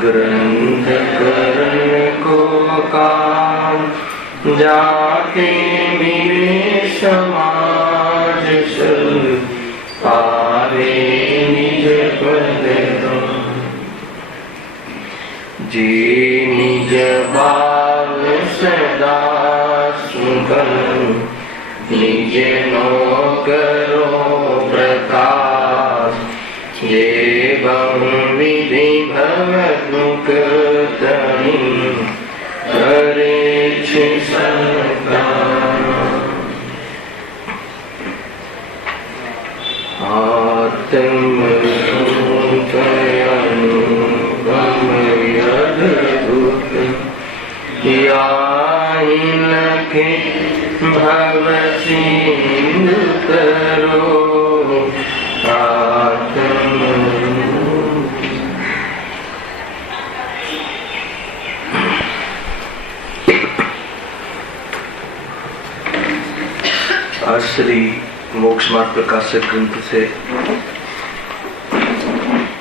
ग्रंथ करण को काम जाते मेरे समाज सब पावे निज पद जी निज भाव सदा सुखम निज नो करो प्रकाश एवं विधि भवदुख तनि करे आत्म लखे भव सिंधु करो श्री मोक्ष मार्ग प्रकाशक ग्रंथ से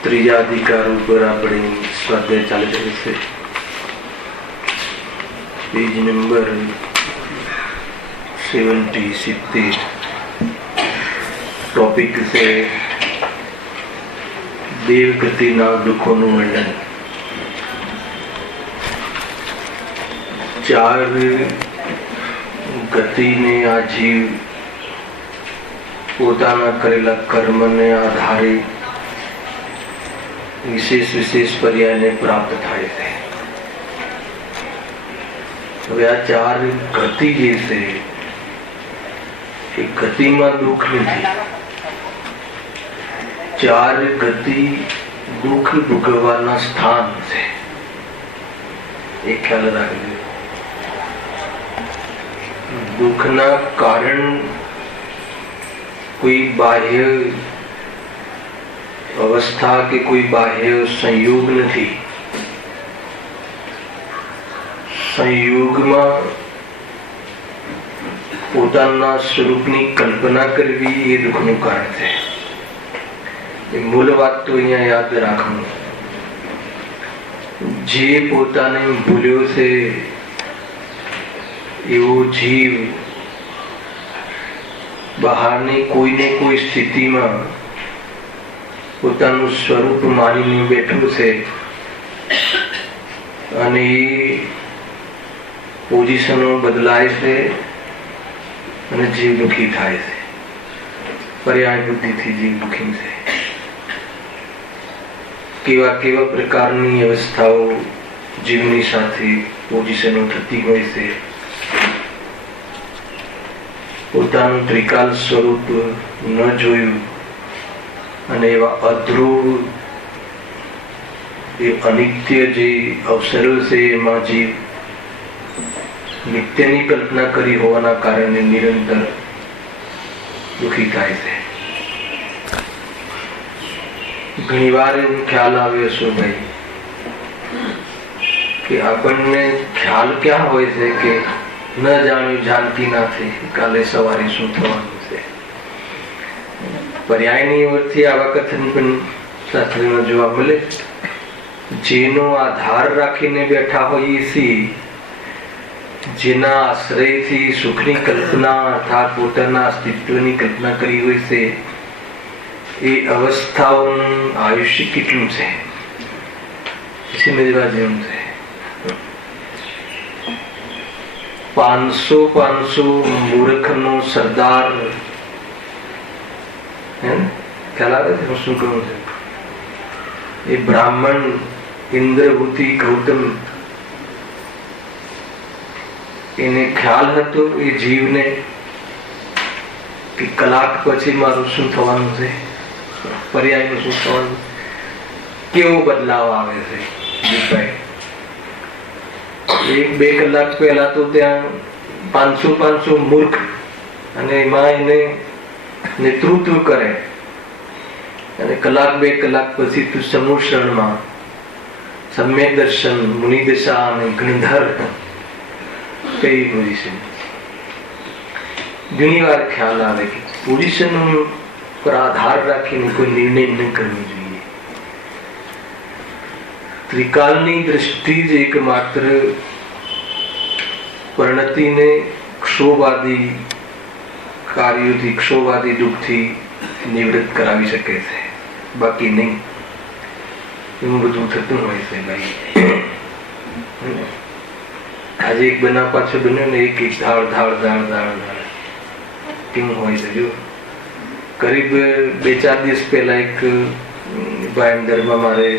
त्रीजा अधिकार ऊपर अपने स्वाध्याय चालू रहे से पेज नंबर 70 टॉपिक से देव गति ना दुखों નું વર્ણન चार गति ने आ जीव પોતાના કરેલા કર્મને આધારે વિશેષ પર્યાયને પ્રાપ્ત થાય છે. હવે આ ચાર ગતિ જે છે એ ગતિમાં દુઃખ નથી. ચાર ગતિ દુઃખ ભોગવવાના સ્થાન છે, એ ખ્યાલ રાખજો. દુઃખના કારણ कोई बाह्य अवस्था के कोई बाह्य संयोग नहीं. संयोग में पोताना स्वरूपनी कल्पना करवी ये दुखનું કારણ છે. એ મૂળ વાત તો અહીંયા યાદ રાખવું. જે પોતાને ભૂલ્યો છે એવો જીવ બહારની કોઈને કોઈ સ્થિતિમાં પોતાનું સ્વરૂપ માનીને બેઠું છે અને એ પોઝિશનો બદલાય છે અને જીવ દુઃખી થાય છે. પર્યાય બુદ્ધિથી જીવ દુઃખી છે. કેવા કેવા પ્રકારની અવસ્થાઓ જીવની સાથે પોઝિશનો થતી હોય છે. પોતાનું ત્રિકાલ સ્વરૂપ ન જોયું અને એવા અધ્રુવ એ અનિત્ય જે અવસરો છે એમાં જીવ નિત્યની કલ્પના કરી હોવાના કારણે નિરંતર દુઃખી થાય છે. ઘણી વાર એમ ખ્યાલ આવ્યો છો ભાઈ કે આપણને ખ્યાલ ક્યાં હોય છે કે ન જાણ્યું જાણતી નથી કાલે સવારે શું થવાનું છે. પર્યાયની ઓરથી આવા કથન પણ શાસ્ત્રમાં જોવા મળે. જેનો આધાર રાખીને બેઠા હોઈએ છીએ, જેના આશ્રયથી સુખની કલ્પના અર્થાત પોતાના અસ્તિત્વની કલ્પના કરી હોય છે, એ અવસ્થાઓનું આયુષ્ય કેટલું છે સમજવા જેવું છે. 500 મૂર્ખનો સરદાર, ખ્યાલ આવે છે હું શું કહું છું? એ બ્રાહ્મણ ઇન્દ્રભૂતિ ગૌતમ, એને ખ્યાલ હતો એ જીવને કે કલાક પછી મારું શું થવાનું છે, પર્યાયનું શું થવાનું, કેવો બદલાવ આવે છે. દીપભાઈ 1-2 કલાક પહેલા તો ત્યાં 500 મૂર્ખ અને એમાં એને નેતૃત્વ કરે અને 1-2 કલાક પછી તું સમૂહ શરણમાં સમ્યક દર્શન મુનિદશા અને ગણધર કઈ પોઝિશન. ઘણી વાર ખ્યાલ આવે કે પોઝિશન પર આધાર રાખીને કોઈ નિર્ણય ન કરવો જોઈએ. ત્રિકાલની દ્રષ્ટિ જ એકમાત્ર પરિણતિને ક્ષોભવાદી કાર્યોથી, ક્ષોભવાદી દુઃખથી નિવૃત્ત કરાવી શકે છે, બાકી નહીં. એવું બધું થતું હોય છે ભાઈ. આજે એક બનાવ પાછો બન્યો ને, એક ધાડ ધાડ ધાડ ધાડ ધાડ કેવું હોય છે. જો કરીબ 2-4 દિવસ પહેલા એક ભાઈન્દરમાં મારે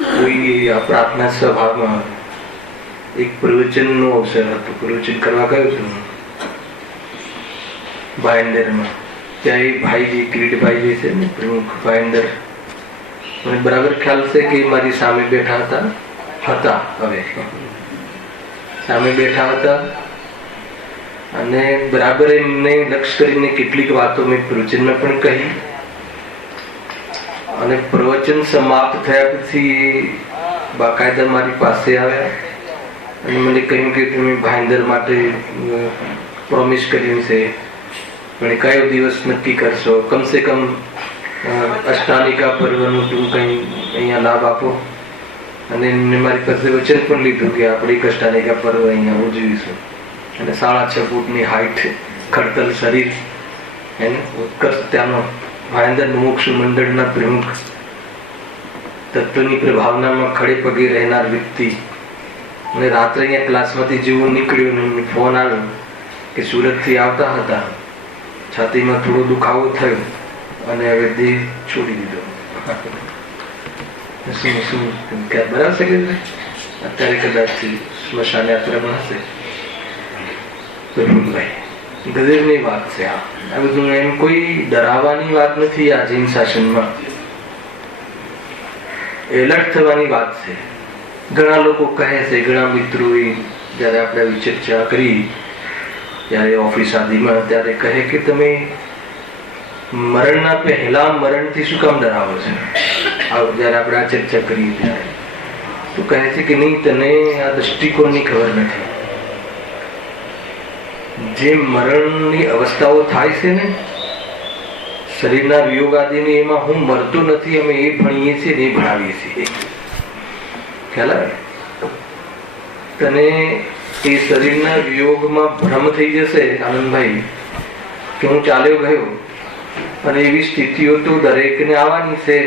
કોઈ આ પ્રાર્થના સભામાં એક પ્રવચનનો અવસર હતો. પ્રવચન કરવા ગયો છું ભાઈન્દરમાં. ત્યાં એ ભાઈ કિરીટભાઈ જે છે ને, પ્રમુખ ભાઈન્દર, મને બરાબર ખ્યાલ છે કે મારી સામે બેઠા હતા. હવે સામે બેઠા હતા અને બરાબર એમને લક્ષ કરીને કેટલીક વાતો મેં પ્રવચનમાં પણ કહી. અને પ્રવચન સમાપ્ત થયા પછી બાકાયદા મારી પાસે આવ્યા અને મને કહ્યું કે તમે ભાઈન્દર માટે પ્રોમિસ કર્યું છે, પણ કયો દિવસ નક્કી કરશો? કમસે કમ અષ્ટાનિકા પર્વનું તું કંઈ અહીંયા લાભ આપો. અને એમને મારી પાસે વચન પણ લીધું કે આપણે એક અષ્ટાનિકા પર્વ અહીંયા ઉજવીશું. અને 6.5 ફૂટની હાઈટ, ખડતલ શરીર, એને ઉત્કર્ષ ત્યાંનો ભાઈન્દર મુમુક્ષુ મંડળના પ્રમુખ, તત્વની પ્રભાવનામાં ખડે પગે રહેનાર વ્યક્તિ. અને રાત્રે અહીંયા ક્લાસમાંથી જેવું નીકળ્યું ને ફોન આવ્યો કે સુરતથી આવતા હતા, છાતીમાં થોડો દુખાવો થયો અને હવે દેહ છોડી દીધો. શું બરાબર છે કે અત્યારે કદાચ સ્મશાન યાત્રામાં હશે. ગજબની વાત છે આ બધું. એમ કોઈ ડરાવવાની વાત નથી. આ જૈન શાસનમાં એલર્ટ થવાની વાત છે. ઘણા લોકો કહે છે, ઘણા મિત્રોએ જયારે આપણે ચર્ચા કરી ત્યારે ઓફિસ આદિમાં, ત્યારે કહે કે તમે મરણના પહેલા મરણથી શું કામ ડરાવો છો? જયારે આપણે આ ચર્ચા કરીએ ત્યારે તો કહે છે કે નહીં, તને આ દ્રષ્ટિકોણની ખબર નથી. જે મરણની અવસ્થાઓ થાય છે ને, શરીરના વિયોગ આદિની, એમાં હું મરતો નથી. અમે એ ભણીએ છીએ ને એ ભણાવીએ છીએ. ખ્યાલ આવે? તને એ શરીરના વિયોગમાં ભ્રમ થઈ જશે આનંદભાઈ કે હું ચાલ્યો ગયો, અને એવી સ્થિતિઓ તો દરેકને આવવાની છે.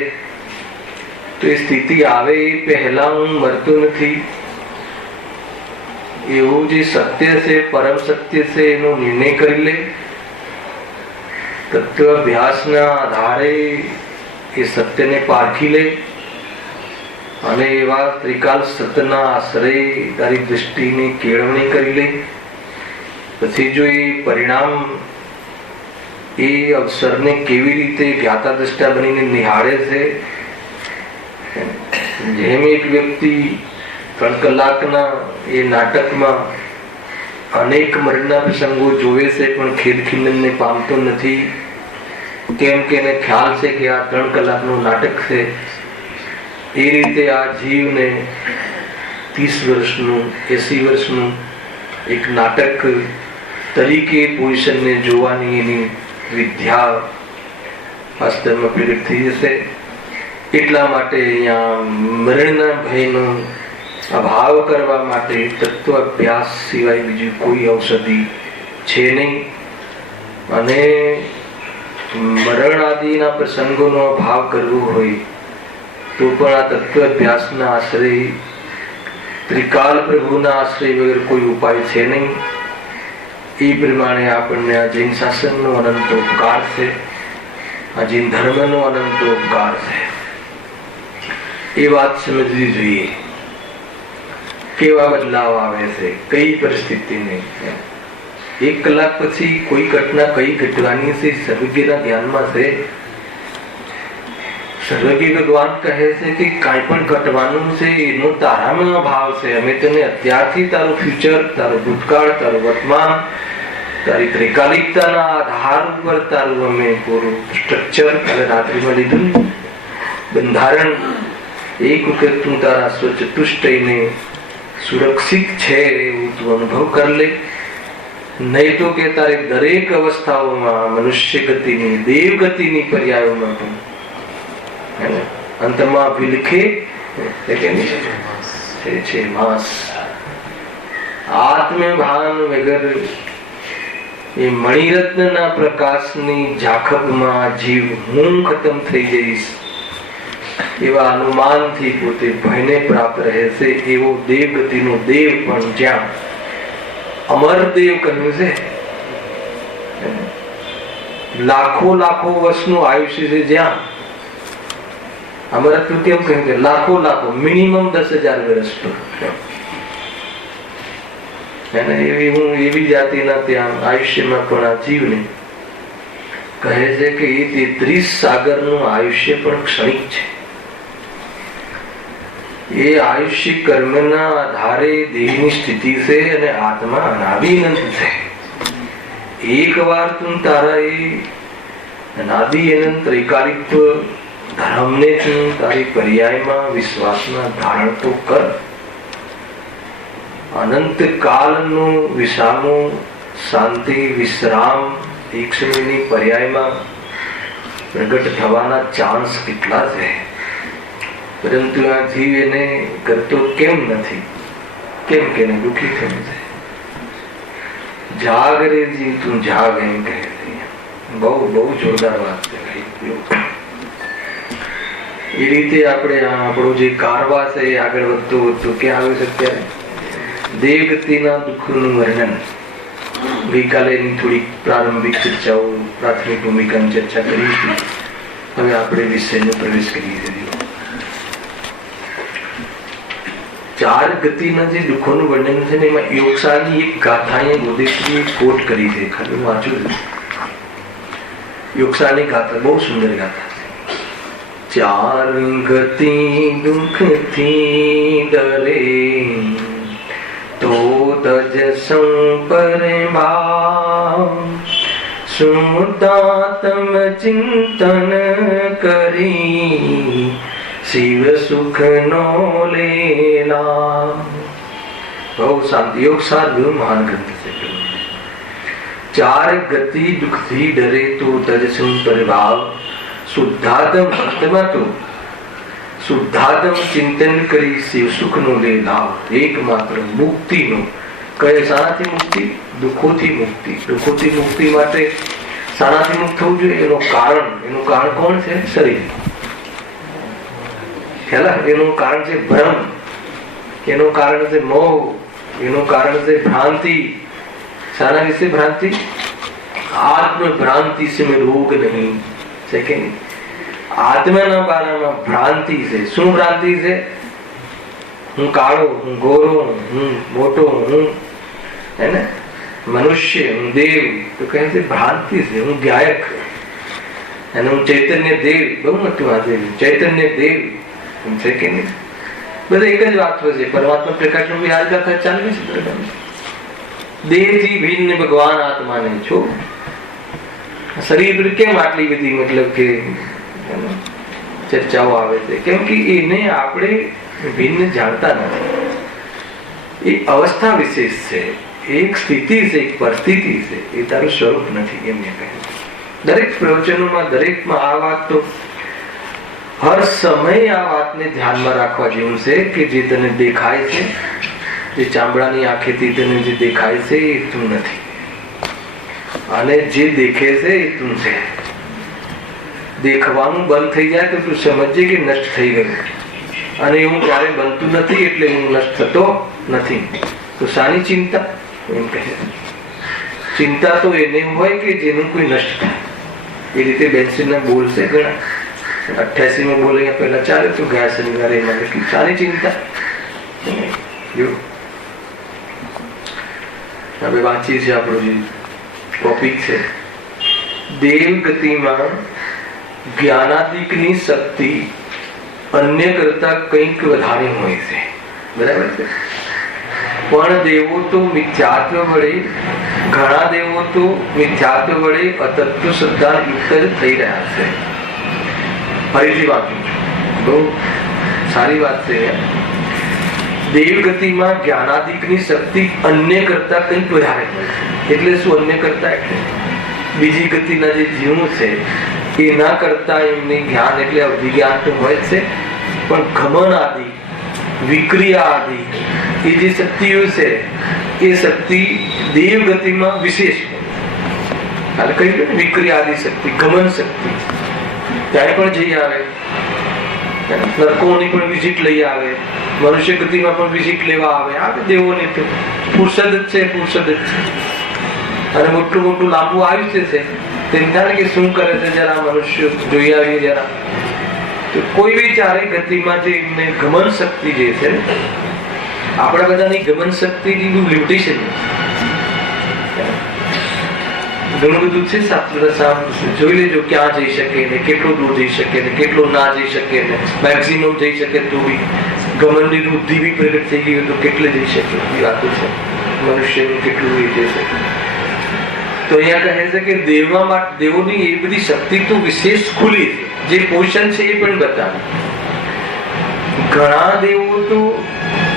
તો એ સ્થિતિ આવે એ પહેલા હું મરતો નથી. એવું જે સત્ય છે, પરમ સત્ય છે, એનો નિર્ણય કરી લે. તત્વ અભ્યાસના આધારે એ સત્યને પારખી લે અને એવા ત્રિકાલ સતના આશ્રય તારી દૃષ્ટિની કેળવણી કરી લે. પછી જો એ પરિણામ એ અવસરને કેવી રીતે જ્ઞાતા દ્રષ્ટા બનીને નિહાળે છે. જેમ એક વ્યક્તિ 3 કલાકના એ નાટકમાં અનેક મરણના પ્રસંગો જોવે છે પણ ખેદ ખિન્નને પામતો નથી, કેમ કે એને ખ્યાલ છે કે આ 3 કલાકનું નાટક છે. એ રીતે આ જીવને 30 વર્ષનું 80 વર્ષનું એક નાટક તરીકે પોઝિશનને જોવાની એની વિદ્યા વાસ્તવમાં પ્રેરિત થઈ જશે. એટલા માટે અહીંયા મરણના ભયનો અભાવ કરવા માટે તત્વ અભ્યાસ સિવાય બીજું કોઈ ઔષધિ છે નહીં. અને મરણ આદિના પ્રસંગોનો અભાવ કરવો હોય તો પણ આ તત્વ અભ્યાસના આશ્રય, ત્રિકાલ પ્રભુના આશ્રય વગર કોઈ ઉપાય છે નહીં. એ પ્રમાણે આપણને આ જૈન શાસનનો અનંત ઉપકાર છે, આ જૈન ધર્મનો અનંત ઉપકાર છે. એ વાત સમજવી જોઈએ. કેવા બદલાવ આવે છે, કઈ પરિસ્થિતિને. 1 કલાક પછી કોઈ ઘટના કઈ ઘટવાની છે સર્વજ્ઞના ધ્યાનમાં છે. સર્વજ્ઞ ભગવાન કહે છે કે કાંઈ પણ ઘટવાનું છે એનો તારામાં ભાવ છે. અમે તને અત્યારથી તારું ફ્યુચર, તારું ભૂતકાળ, તારું વર્તમાન, તારી ત્રિકાલિકતાના આધાર ઉપર તારું અમે પૂરું સ્ટ્રક્ચર અને રાત્રિમાં લીધું બંધારણ. એક વખત તું તારા સ્વચતુષ્ટયને સુરક્ષિત છે એવું તું અનુભવ કરી લે. નહીં તો કે તારે દરેક અવસ્થાઓમાં મનુષ્ય ગતિની, દેવ ગતિની પર્યાયોમાં પણ અંતમાં વિલખે છે માસ. આત્મભાન વગર એ મણિરત્નના પ્રકાશની ઝાખપમાં જીવ હું ખતમ થઈ જઈશ એવા અનુમાનથી પોતે ભયને પ્રાપ્ત રહેશે. એવો દેવ ગતિનો દેવ પણ જ્યાં અમર દેવ કહ્યું છે, લાખો લાખો વર્ષનું આયુષ્ય છે, જ્યાં અમરત્વ કેમ કહ્યું છે? લાખો લાખો, મિનિમમ 10,000 વર્ષ એવી જાતિના ત્યાં આયુષ્યમાં પણ આ જીવને કહે છે કે એ 33 સાગરનું આયુષ્ય પણ ક્ષણિક છે. એ આયુષ્ય કર્મના આધારે દેહની સ્થિતિ છે અને આત્મા અનાદિ અનંત છે. એક વાર તું તારા એ અનાદિ અનંત ત્રિકાલિત્વ ધર્મને તું તારી પર્યાયમાં વિશ્વાસમાં ધારણ તો કર. અનંત કાળનું વિસામો શાંતિ વિશ્રામ એક સમયની પર્યાયમાં પ્રગટ થવાના ચાન્સ કેટલા છે, પરંતુ આ જીવ એને કરતો કેમ નથી? કેમ કે દુઃખી થયું છે. જાગ રે જીવ, તું જાગ એમ કહે. બહુ બહુ જોરદાર વાત છે. એ રીતે આપણે આપણો જે કારવા છે એ આગળ વધતો વધતો ક્યાં આવ્યું છે? અત્યારે દેવગતિના દુઃખનું વર્ણન. ગઈકાલે એની થોડી પ્રારંભિક ચર્ચાઓ, પ્રાથમિક ભૂમિકાની ચર્ચા કરી હતી. હવે આપણે વિષયનો પ્રવેશ કરીએ છીએ. 4 ગતિના જે દુઃખોનું વર્ણન છે ને, એમાં યોગસારની એક ગાથા અહીંયા ગોદેશજીએ કોટ કરી છે. ખાલી વાંચું. યોગસારની ગાથા બહુ સુંદર ગાથા છે. 4 ગતિ દુઃખથી ડરે તો તજ સંપરભાવ, સુમતાતમ ચિંતન કરી શિવ સુખ નો લેલા. બહુ શાંતિ. યોગસાર બહુ મહાન ગ્રંથ છે. 4 ગતિ દુઃખથી ડરે તો તજ સંપરભાવ, શુદ્ધાત્મ અંતમાં તો શુદ્ધાત્મ ચિંતન કરી શિવ સુખ નો લે લાભ. એકમાત્ર મુક્તિ નો. કહે શાનાથી મુક્તિ? દુઃખોથી મુક્તિ. દુઃખોથી મુક્તિ માટે શાનાથી મુક્ત થવું જોઈએ? એનું કારણ કોણ છે? શરીર. એનું કારણ છે ભ્રમ, એનું કારણ છે મોહ, એનું કારણ છે ભ્રાંતિ. શાના વિશે ભ્રાંતિ? આત્મ ભ્રાંતિ से में रोग नहीं છે કે નહીં? આત્માના બારામાં ભ્રાંતિ છે. શું ભ્રાંતિ છે? હું કાળો, હું ગોરો, હું મોટો, હું હે ને મનુષ્ય, હું દેવ. તો કહે છે ભ્રાંતિ છે. હું ગાયક અને હું ચૈતન્ય દેવ. બહુ મોટું આ દેવ ચૈતન્ય દેવ છે કે નહીં? બધા એક જ વાત છે. પરમાત્મા પ્રકાશ નું યાદ કરતા ચાલવી છે. દેહથી ભિન્ન ભગવાન આત્મા નહીં છો. શરીર કેમ આટલી બધી મતલબ કે ચર્ચાઓ આવે છે? કેમ કે એને આપણે ભિન્ન જાણતા નથી. એ અવસ્થા વિશેષ છે, એક સ્થિતિ છે, એક પરિસ્થિતિ છે. એ તારું સ્વરૂપ નથી. એમને કહે દરેક પ્રવચનોમાં, દરેકમાં આ વાત તો હર સમય આ વાતને ધ્યાનમાં રાખવા જેવું છે કે જે તને દેખાય છે, જે ચામડાની આંખેથી તને જે દેખાય છે એ તું નથી, અને જે દેખે છે એ તું છે. દેખવાનું બંધ થઈ જાય તો તું સમજજે કે નષ્ટ થઈ ગયું, અને એવું ક્યારે બનતું નથી, એટલે હું નષ્ટ થતો નથી. તો શાની ચિંતા? એમ કહે ચિંતા તો એને હોય કે જેનું કોઈ નષ્ટ થાય. એ રીતે બેન્સીના બોલ છે ઘણા. 88 બોલે પહેલા ચાલે તો ગયા શનિવારે એમાં લખ્યું શાની ચિંતા. હવે વાંચીએ છીએ આપણો જે ટોપિક છે, દેવ ગતિમાં જ્ઞાનાદિકની શક્તિ અન્ય કરતા કંઈક વધારે હોય છે. બરાબર છે? પણ દેવો તો મિથ્યાત્વ વડે, ઘણા દેવો તો મિથ્યાત્વ વડે અતત્વ શ્રદ્ધા યુક્ત જ થઈ રહ્યા છે. ફરીથી વાંચું છું, બહુ સારી વાત છે. દેવ ગતિમાં જ્ઞાનાદિકની શક્તિ અન્ય કરતા કંઈક વધારે મળે. એટલે શું અન્ય કરતા? એટલે બીજી ગતિના જે જીવો છે એના કરતા એમને જ્ઞાન એટલે અભિજ્ઞાન તો હોય છે, પણ ગમન આદિ, વિક્રિયા આદિ એ જે શક્તિઓ છે એ શક્તિ દેવ ગતિમાં વિશેષ. કહ્યું ને વિક્રિયા આદિ શક્તિ, ગમન શક્તિ, ત્યાં પણ જઈ આવે, નરકોની પણ વિઝિટ લઈ આવે, મનુષ્ય ગતિમાં પણ વિઝિટ લેવા આવે. આ દેવોની તો પુરુષદ જ છે, પુરુષદ જ છે. અને મોટું મોટું લાંબુ આયુષ્ય છે, તેમ થાય કે શું કરે છે જરા મનુષ્ય જોઈ આવીએ જરા. તો કોઈ બી ચારે ગતિમાં જે એમને ગમન શક્તિ જે છે, આપણા બધાની ગમન શક્તિ લિમિટેશન ઘણું બધું છે. શાસ્ત્ર જોઈ લેજો ક્યાં જઈ શકે ને કેટલો દૂર જઈ શકે ને કેટલો ના જઈ શકે ને મેક્સિમમ જઈ શકે તો બી ગમનની બુદ્ધિ બી પ્રગટ થઈ ગઈ તો કેટલે જઈ શકે એ વાતો છે. મનુષ્યનું કેટલું એ જઈ શકે. તો અહીંયા કહે છે કે દેવોની એ બધી શક્તિ તો વિશેષ ખુલી છે. જે પોષણ છે એ પણ બતાવે. ઘણા દેવો તો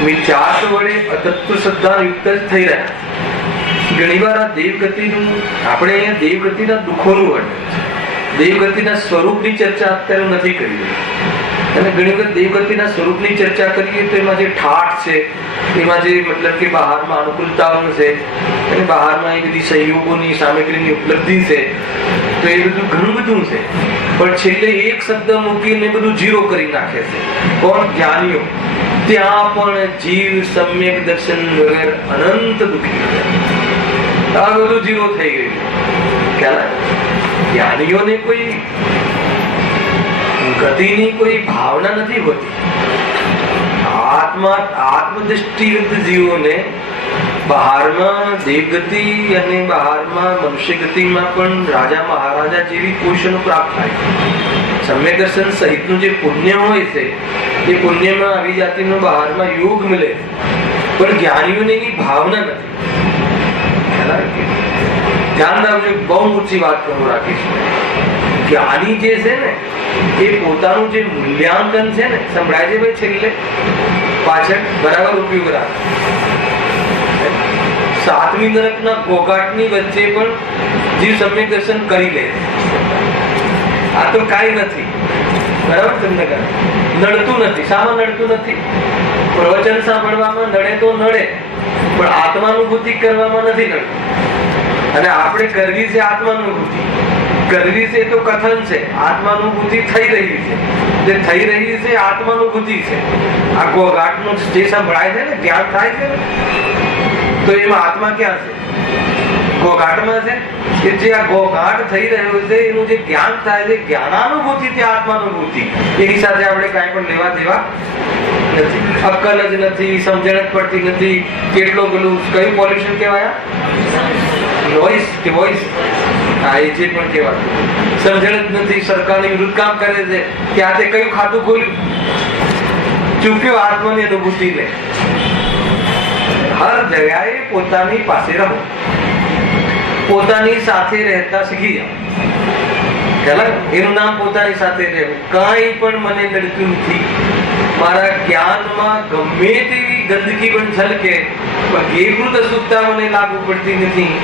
મિથ્યાર્થ વડે અતત્વ શ્રદ્ધા યુક્ત જ થઈ રહ્યા. ઘણી વાર આ દેવગતિનું આપણે અહીંયા દેવગતિના દુઃખોનું વર્ણન છે, દેવગતિના સ્વરૂપની ચર્ચા અત્યારે નથી કરી. અને ઘણી વખત દેવગતિના સ્વરૂપની ચર્ચા કરીએ તો એમાં જે ઠાઠ છે, એમાં જે મતલબ કે બહારમાં અનુકૂળતાઓ છે અને બહારમાં એ બધી સહયોગોની સામગ્રીની ઉપલબ્ધિ છે, તો એ બધું ઘણું બધું છે. પણ છેલ્લે એક શબ્દ મૂકીને બધું જીરો કરી નાખે છે. કોણ? જ્ઞાનીઓ. ત્યાં પણ જીવ સમ્યક દર્શન વગર અનંત દુઃખી. આ બધું જીરો થઈ ગયું. ખ્યાલ? જ્ઞાનીઓને કોઈ ગતિની કોઈ ભાવના નથી હોતી. આત્મદૃષ્ટિયુક્ત જીવોને બહારમાં દેવગતિ અને બહારમાં મનુષ્ય ગતિમાં પણ રાજા મહારાજા જેવી પોષણો પ્રાપ્ત થાય. સમ્યક દર્શન સહિતનું જે પુણ્ય હોય છે એ પુણ્યમાં આવી જાતિનો બહારમાં યોગ મળે, પણ જ્ઞાનીઓને એની ભાવના નથી. ધ્યાન રાખજો, બહુ ઊંચી વાત કરું રાખીશું. જ્ઞાની જે છે ને એ પોતાનું જે મૂલ્યાંકન છે ને, સંભળાય છે ભાઈ છેલ્લે પાછળ બરાબર ઉપયોગ રાખે. સાતમી નરકના ઘોઘાટની વચ્ચે પણ જીવ સમ્યક દર્શન કરી લે. આ તો કાંઈ નથી. બરાબર? તમને કહે નડતું નથી. શામાં નડતું નથી? પ્રવચન સાંભળવામાં નડે તો નડે, પણ આત્માનુભૂતિ કરવામાં નથી નડતું. અને આપણે કરવી છે આત્માનુભૂતિ, કરવી છે તો કથન છે. આત્માનુભૂતિ થઈ રહી છે, જે થઈ રહી છે આત્માનુભૂતિ છે. આ ઘોઘાટનું જે સંભળાય છે ને, જ્ઞાન થાય છે, તો એમાં આત્મા ક્યાં છે? ઘોઘાટમાં છે. કે જે આ ઘોઘાટ થઈ રહ્યો છે એનું જે જ્ઞાન થાય છે, જ્ઞાનાનુભૂતિ તે આત્માનુભૂતિ, એની સાથે આપણે કાંઈ પણ લેવા દેવા નથી. અક્કલ જ નથી, સમજણ જ પડતી નથી. કેટલો પેલું કયું પોલ્યુશન કહેવાય? નોઈસ કે વોઇસ? હા, એ જે પણ કહેવાય. સમજણ જ નથી, સરકારની વિરુદ્ધ કામ કરે છે. ત્યાં તે કયું ખાતું ખોલ્યું? ચૂક્યો આત્માની અનુભૂતિને. હર જગ્યાએ પોતાની પાસે રહો, પોતાની સાથે રહેતા શીખી જાઓ. એનું નામ પોતાની સાથે રહેવું. કાંઈ પણ મને નડતું નથી. મારા જ્ઞાનમાં ગમે તેવી ગંદકી પણ છલકે, એકૃત અશુદ્ધતા મને લાગુ પડતી નથી.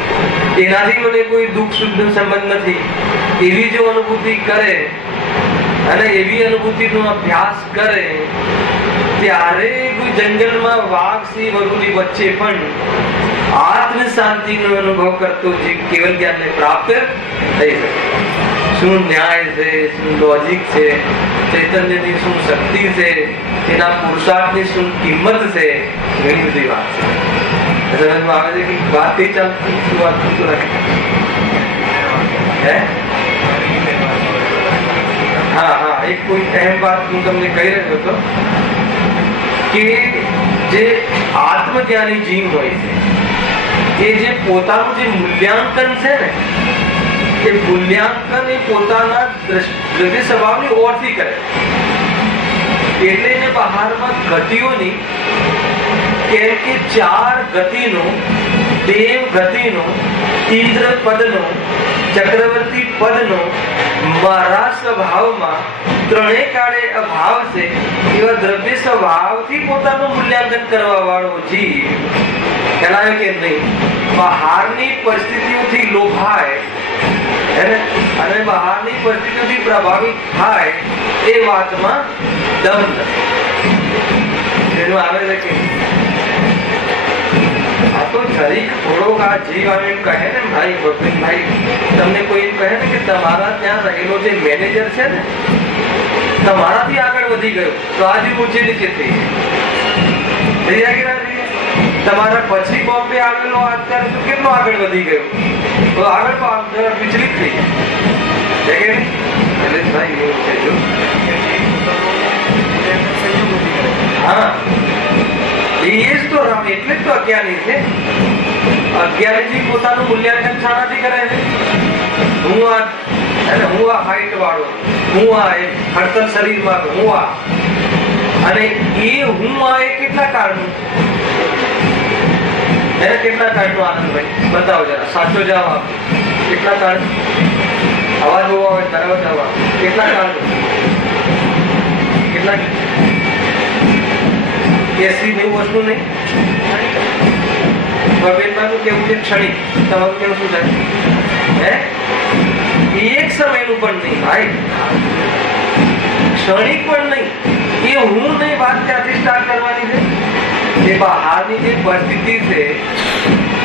એનાથી મને કોઈ દુઃખ સુખ સંબંધ નથી. એવી જો અનુભૂતિ કરે અને એવી અનુભૂતિનો અભ્યાસ કરે, ત્યારે કોઈ જંગલમાં વાઘ સિંહ વરુની વચ્ચે પણ આત્મ શાંતિનો અનુભવ કરતો જીવ કેવલ જ્ઞાનને પ્રાપ્ત થઈ શકે. શું ન્યાય છે, શું લોજિક છે, ચૈતન્યની શું શક્તિ છે, એના પુરુષાર્થની શું કિંમત છે, ઘણી બધી વાત છે. સમજમાં આવે છે કે વાત કઈ ચાલતી, શું વાત કરતું રાખે. હા, એક કોઈ અહેમ વાત હું તમને કહી રહ્યો હતો કે જે આત્મજ્ઞાની જીવ હોય છે, એ જે પોતાનું જે મૂલ્યાંકન છે ને, એ મૂલ્યાંકન એ પોતાના દ્રવ્ય સ્વભાવની ઓરથી કરે. એટલે એને બહારમાં ગતિઓની, કેમ કે ચાર ગતિનો, દેવ ગતિનો, ઇન્દ્ર પદનો, ચક્રવર્તી પદનો મારા સ્વભાવમાં ત્રણેય કાળે અભાવ છે એવા દ્રવ્ય સ્વભાવથી પોતાનું મૂલ્યાંકન કરવા વાળો જીવ કહેવાય કે નહીં. બહારની પરિસ્થિતિઓથી લોભાય અને બહારની પરિસ્થિતિઓથી પ્રભાવિત થાય એ વાતમાં દમ નથી. એનું આવે છે કે આ તો જરીક થોડોક આ જીવ આવે એમ કહે ને ભાઈ ભાઈ, તમને કોઈ એમ કહે ને કે તમારા ત્યાં રહેલો જે મેનેજર છે ને તમારાથી આગળ વધી ગયો તો આ જીવ ઊંચે નીચે થઈ જાય. તમારા પછી બોમ્બે આવેલો અત્યારે તો કેટલો આગળ વધી ગયો તો આગળ વિચલિત થઈ જાય. એટલે ભાઈ એવું છે જો હા એ જ તો રામ એટલે જ તો અજ્ઞાની છે. અજ્ઞાનીજી પોતાનું મૂલ્યાંકન શાનાથી કરે છે? હું આ હાઈટ વાળો, હું આ હડતલ શરીરમાં, હું આ અને એ હું આ એ કેટલા કાળનું એને કેટલા કાળનો આનંદ ભાઈ બતાવો જરા, સાચો જવાબ આપો. કેટલા કાળ? અવાજ હોવા હોય તરત જવાબ. કેટલા કાળનો? કેટલા 80-90 વર્ષનું નહીં? ભવેનભાઈનું કેવું છે ક્ષણિક, તમારું કેવું શું થાય? એક સમયનું પણ નહીં ભાઈ, ક્ષણિક પણ નહીં. એ હું નહીં વાત ત્યાંથી સ્ટાર્ટ કરવાની છે. એ બહારની જે પરિસ્થિતિ છે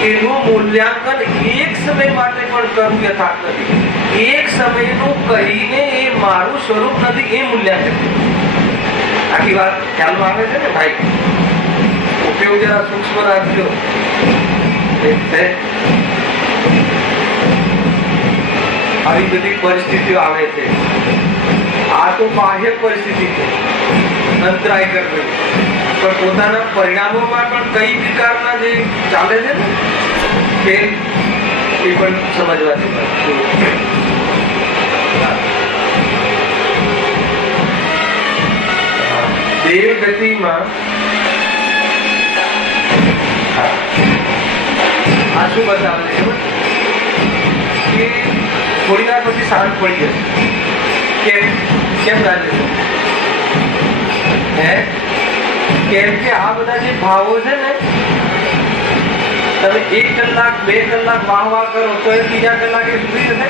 એનું મૂલ્યાંકન એક સમય માટે પણ કરવું યથાર્થ નથી. એક સમયનું કહીને એ મારું સ્વરૂપ નથી એ મૂલ્યાંકન. આખી વાત ખ્યાલમાં આવે છે ને ભાઈ? ઉપયોગ જરા સૂક્ષ્મ રાખજો. આવી બધી પરિસ્થિતિઓ આવે છે. આ તો બાહ્ય પરિસ્થિતિ છે, અંતરાય કરવી, પણ પોતાના પરિણામોમાં પણ કઈ વિકારના જે ચાલે છે ને એ પણ સમજવા જેવું. દેવ ગતિમાં આ શું બતાવે છે કે થોડી વાર પછી શાંત પડી જશે. કેમ લાગે છે? કેમ કે આ બધા જે ભાવો છે ને તમે 1 કલાક 2 કલાક વાહ કરો તો એ ત્રીજા કલાકે સુધરી જશે,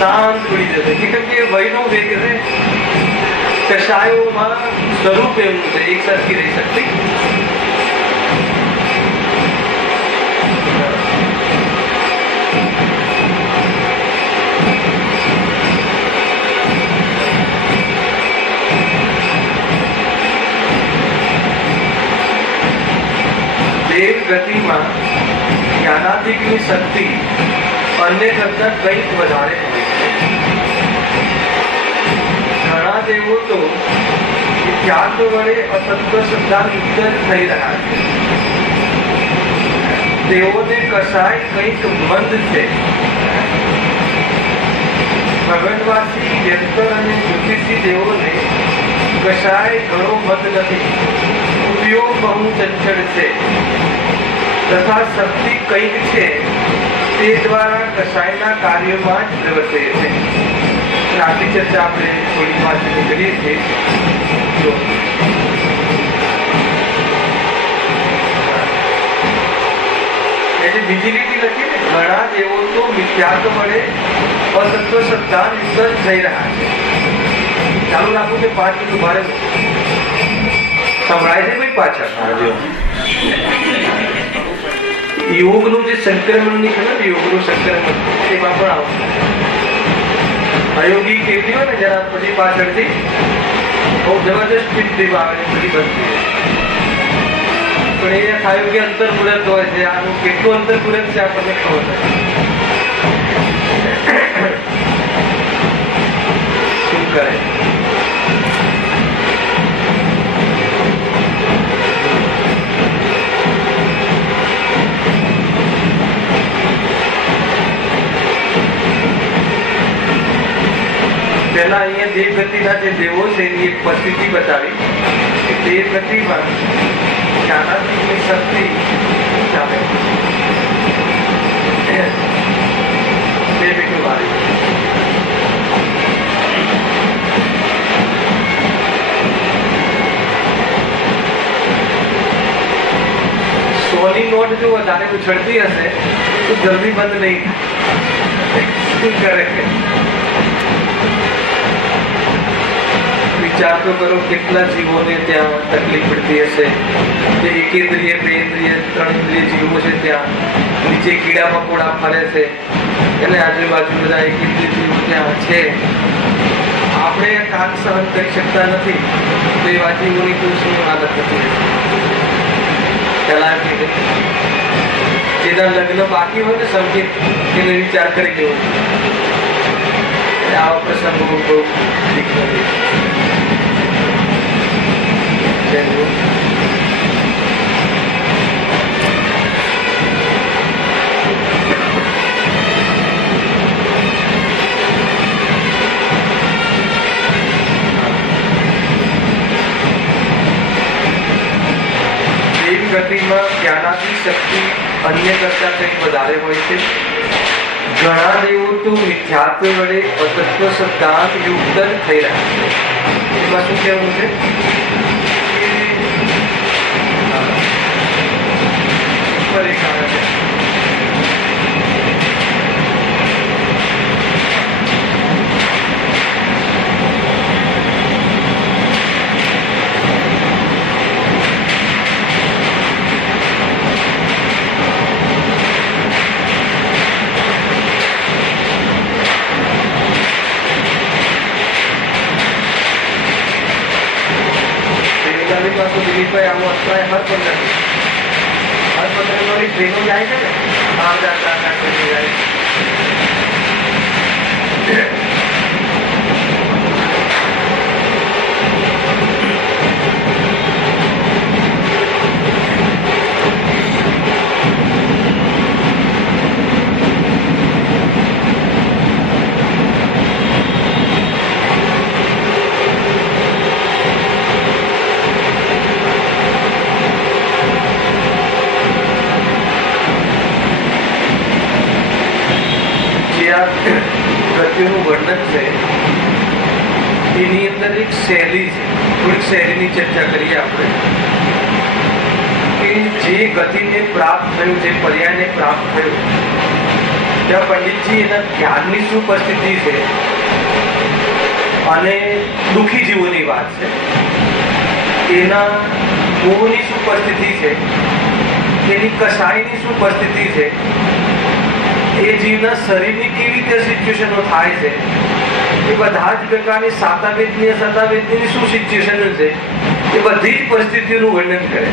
શાંત પડી જશે. કેમ કે વયનો વેગ છે, કશાયોમાં સ્વરૂપ એવું છે, એક સરખી રહી શકતી. દેવ ગતિમાં જ્ઞાનાધિકની શક્તિ અન્ય કરતા કંઈક વધારે હોય છે. ઘણા દેવો તો ખ્યાલ વડે અસત્વ શ્રદ્ધા યુક્ત થઈ રહ્યા છે. તેઓને કસાય કંઈક મંદ છે. ભગવતવાસી વ્યક્તર અને જ્યોતિષી દેવોને કસાય ઘણો મત નથી. ઉપયોગ બહુ ચંચળ છે તથા શક્તિ કંઈક છે તે દ્વારા કસાયના કાર્યમાં જ પ્રવર્તે છે. આટલી ચર્ચા આપણે થોડી પાછળ કરીએ છીએ. એટલે બીજી લીટી લખી ને, ઘણા દેવો તો મિથ્યાત્વ વડે અસત્વ શ્રદ્ધા યુક્ત થઈ રહ્યા છે. ચાલુ રાખું કે 5 મિનિટ ભારે સંભળાય છે ભાઈ પાછળ. યોગનું જે સંક્રમણ ની ખબર ને, યોગનું સંક્રમણ એમાં પણ આવું અયોગી કેવી હોય ને જરા પછી પાછળથી બહુ જબરદસ્ત સ્પીડ આવે ને બધી બનતી હોય. પણ એ થાય કે અંતર્મુરત હોય છે. આનું કેટલું અંતર્મુરત છે આપણને ખબર નથી. શું કરે પહેલા અહીંયા દેવગતિના જે દેવો છે એની એક પરિસ્થિતિ બતાવી કે દેવગતિમાં જ્ઞાનાત્મકની શક્તિ ચાલે. બે મિનિટ વાળી નોટ જો વધારે ઉછળતી હશે તો જલ્દી બંધ નહીં કરે. વિચાર તો કરો કેટલા જીવોને ત્યાં તકલીફ પડતી હશે. જે એકેન્દ્રિય, બે ઇન્દ્રિય, ત્રણ ઇન્દ્રિય જીવો છે ત્યાં નીચે કીડા મકોડા ફરે છે, અને આજુબાજુ બધા એકેન્દ્રિય જીવો ત્યાં છે. આપણે કામ સહન કરી શકતા નથી તો એવા જીવોની તો શું હાલત થતી હશે. જેના લગ્ન બાકી હોય ને સંકેત એને વિચાર કરી લેવો. આવા પ્રસંગો બહુ ઠીક નથી. ગતિમાં જ્ઞાનાત્મિક શક્તિ અન્ય કરતા કંઈક વધારે હોય છે. ઘણા દેવો તો મિથ્યાત્વ વડે અતત્વ સિદ્ધાંત યુક્ત થઈ રહ્યા છે. એમાં શું કહેવું છે? દિલીપભાઈ આવો અત્યારે હર પંદર મારી ટ્રેનો જાય છે ને, જાય. ગતિનું વર્ણન છે એની અંદર એક શૈલી છે. થોડીક શૈલીની ચર્ચા કરીએ આપણે કે જે ગતિને પ્રાપ્ત થયું, જે પર્યાયને પ્રાપ્ત થયું, ત્યાં પંડિતજી એના ધ્યાનની શું પરિસ્થિતિ છે અને દુઃખી જીવોની વાત છે, એના મોહની શું પરિસ્થિતિ છે, એની કસાઈની શું પરિસ્થિતિ છે, એ જીવના શરીરની કેવી રીતે સિચ્યુએશનો થાય છે, એ બધા જ પ્રકારની સાતાવેદની અસાતાવેદની શું સિચ્યુએશન છે, એ બધી જ પરિસ્થિતિઓનું વર્ણન કરે.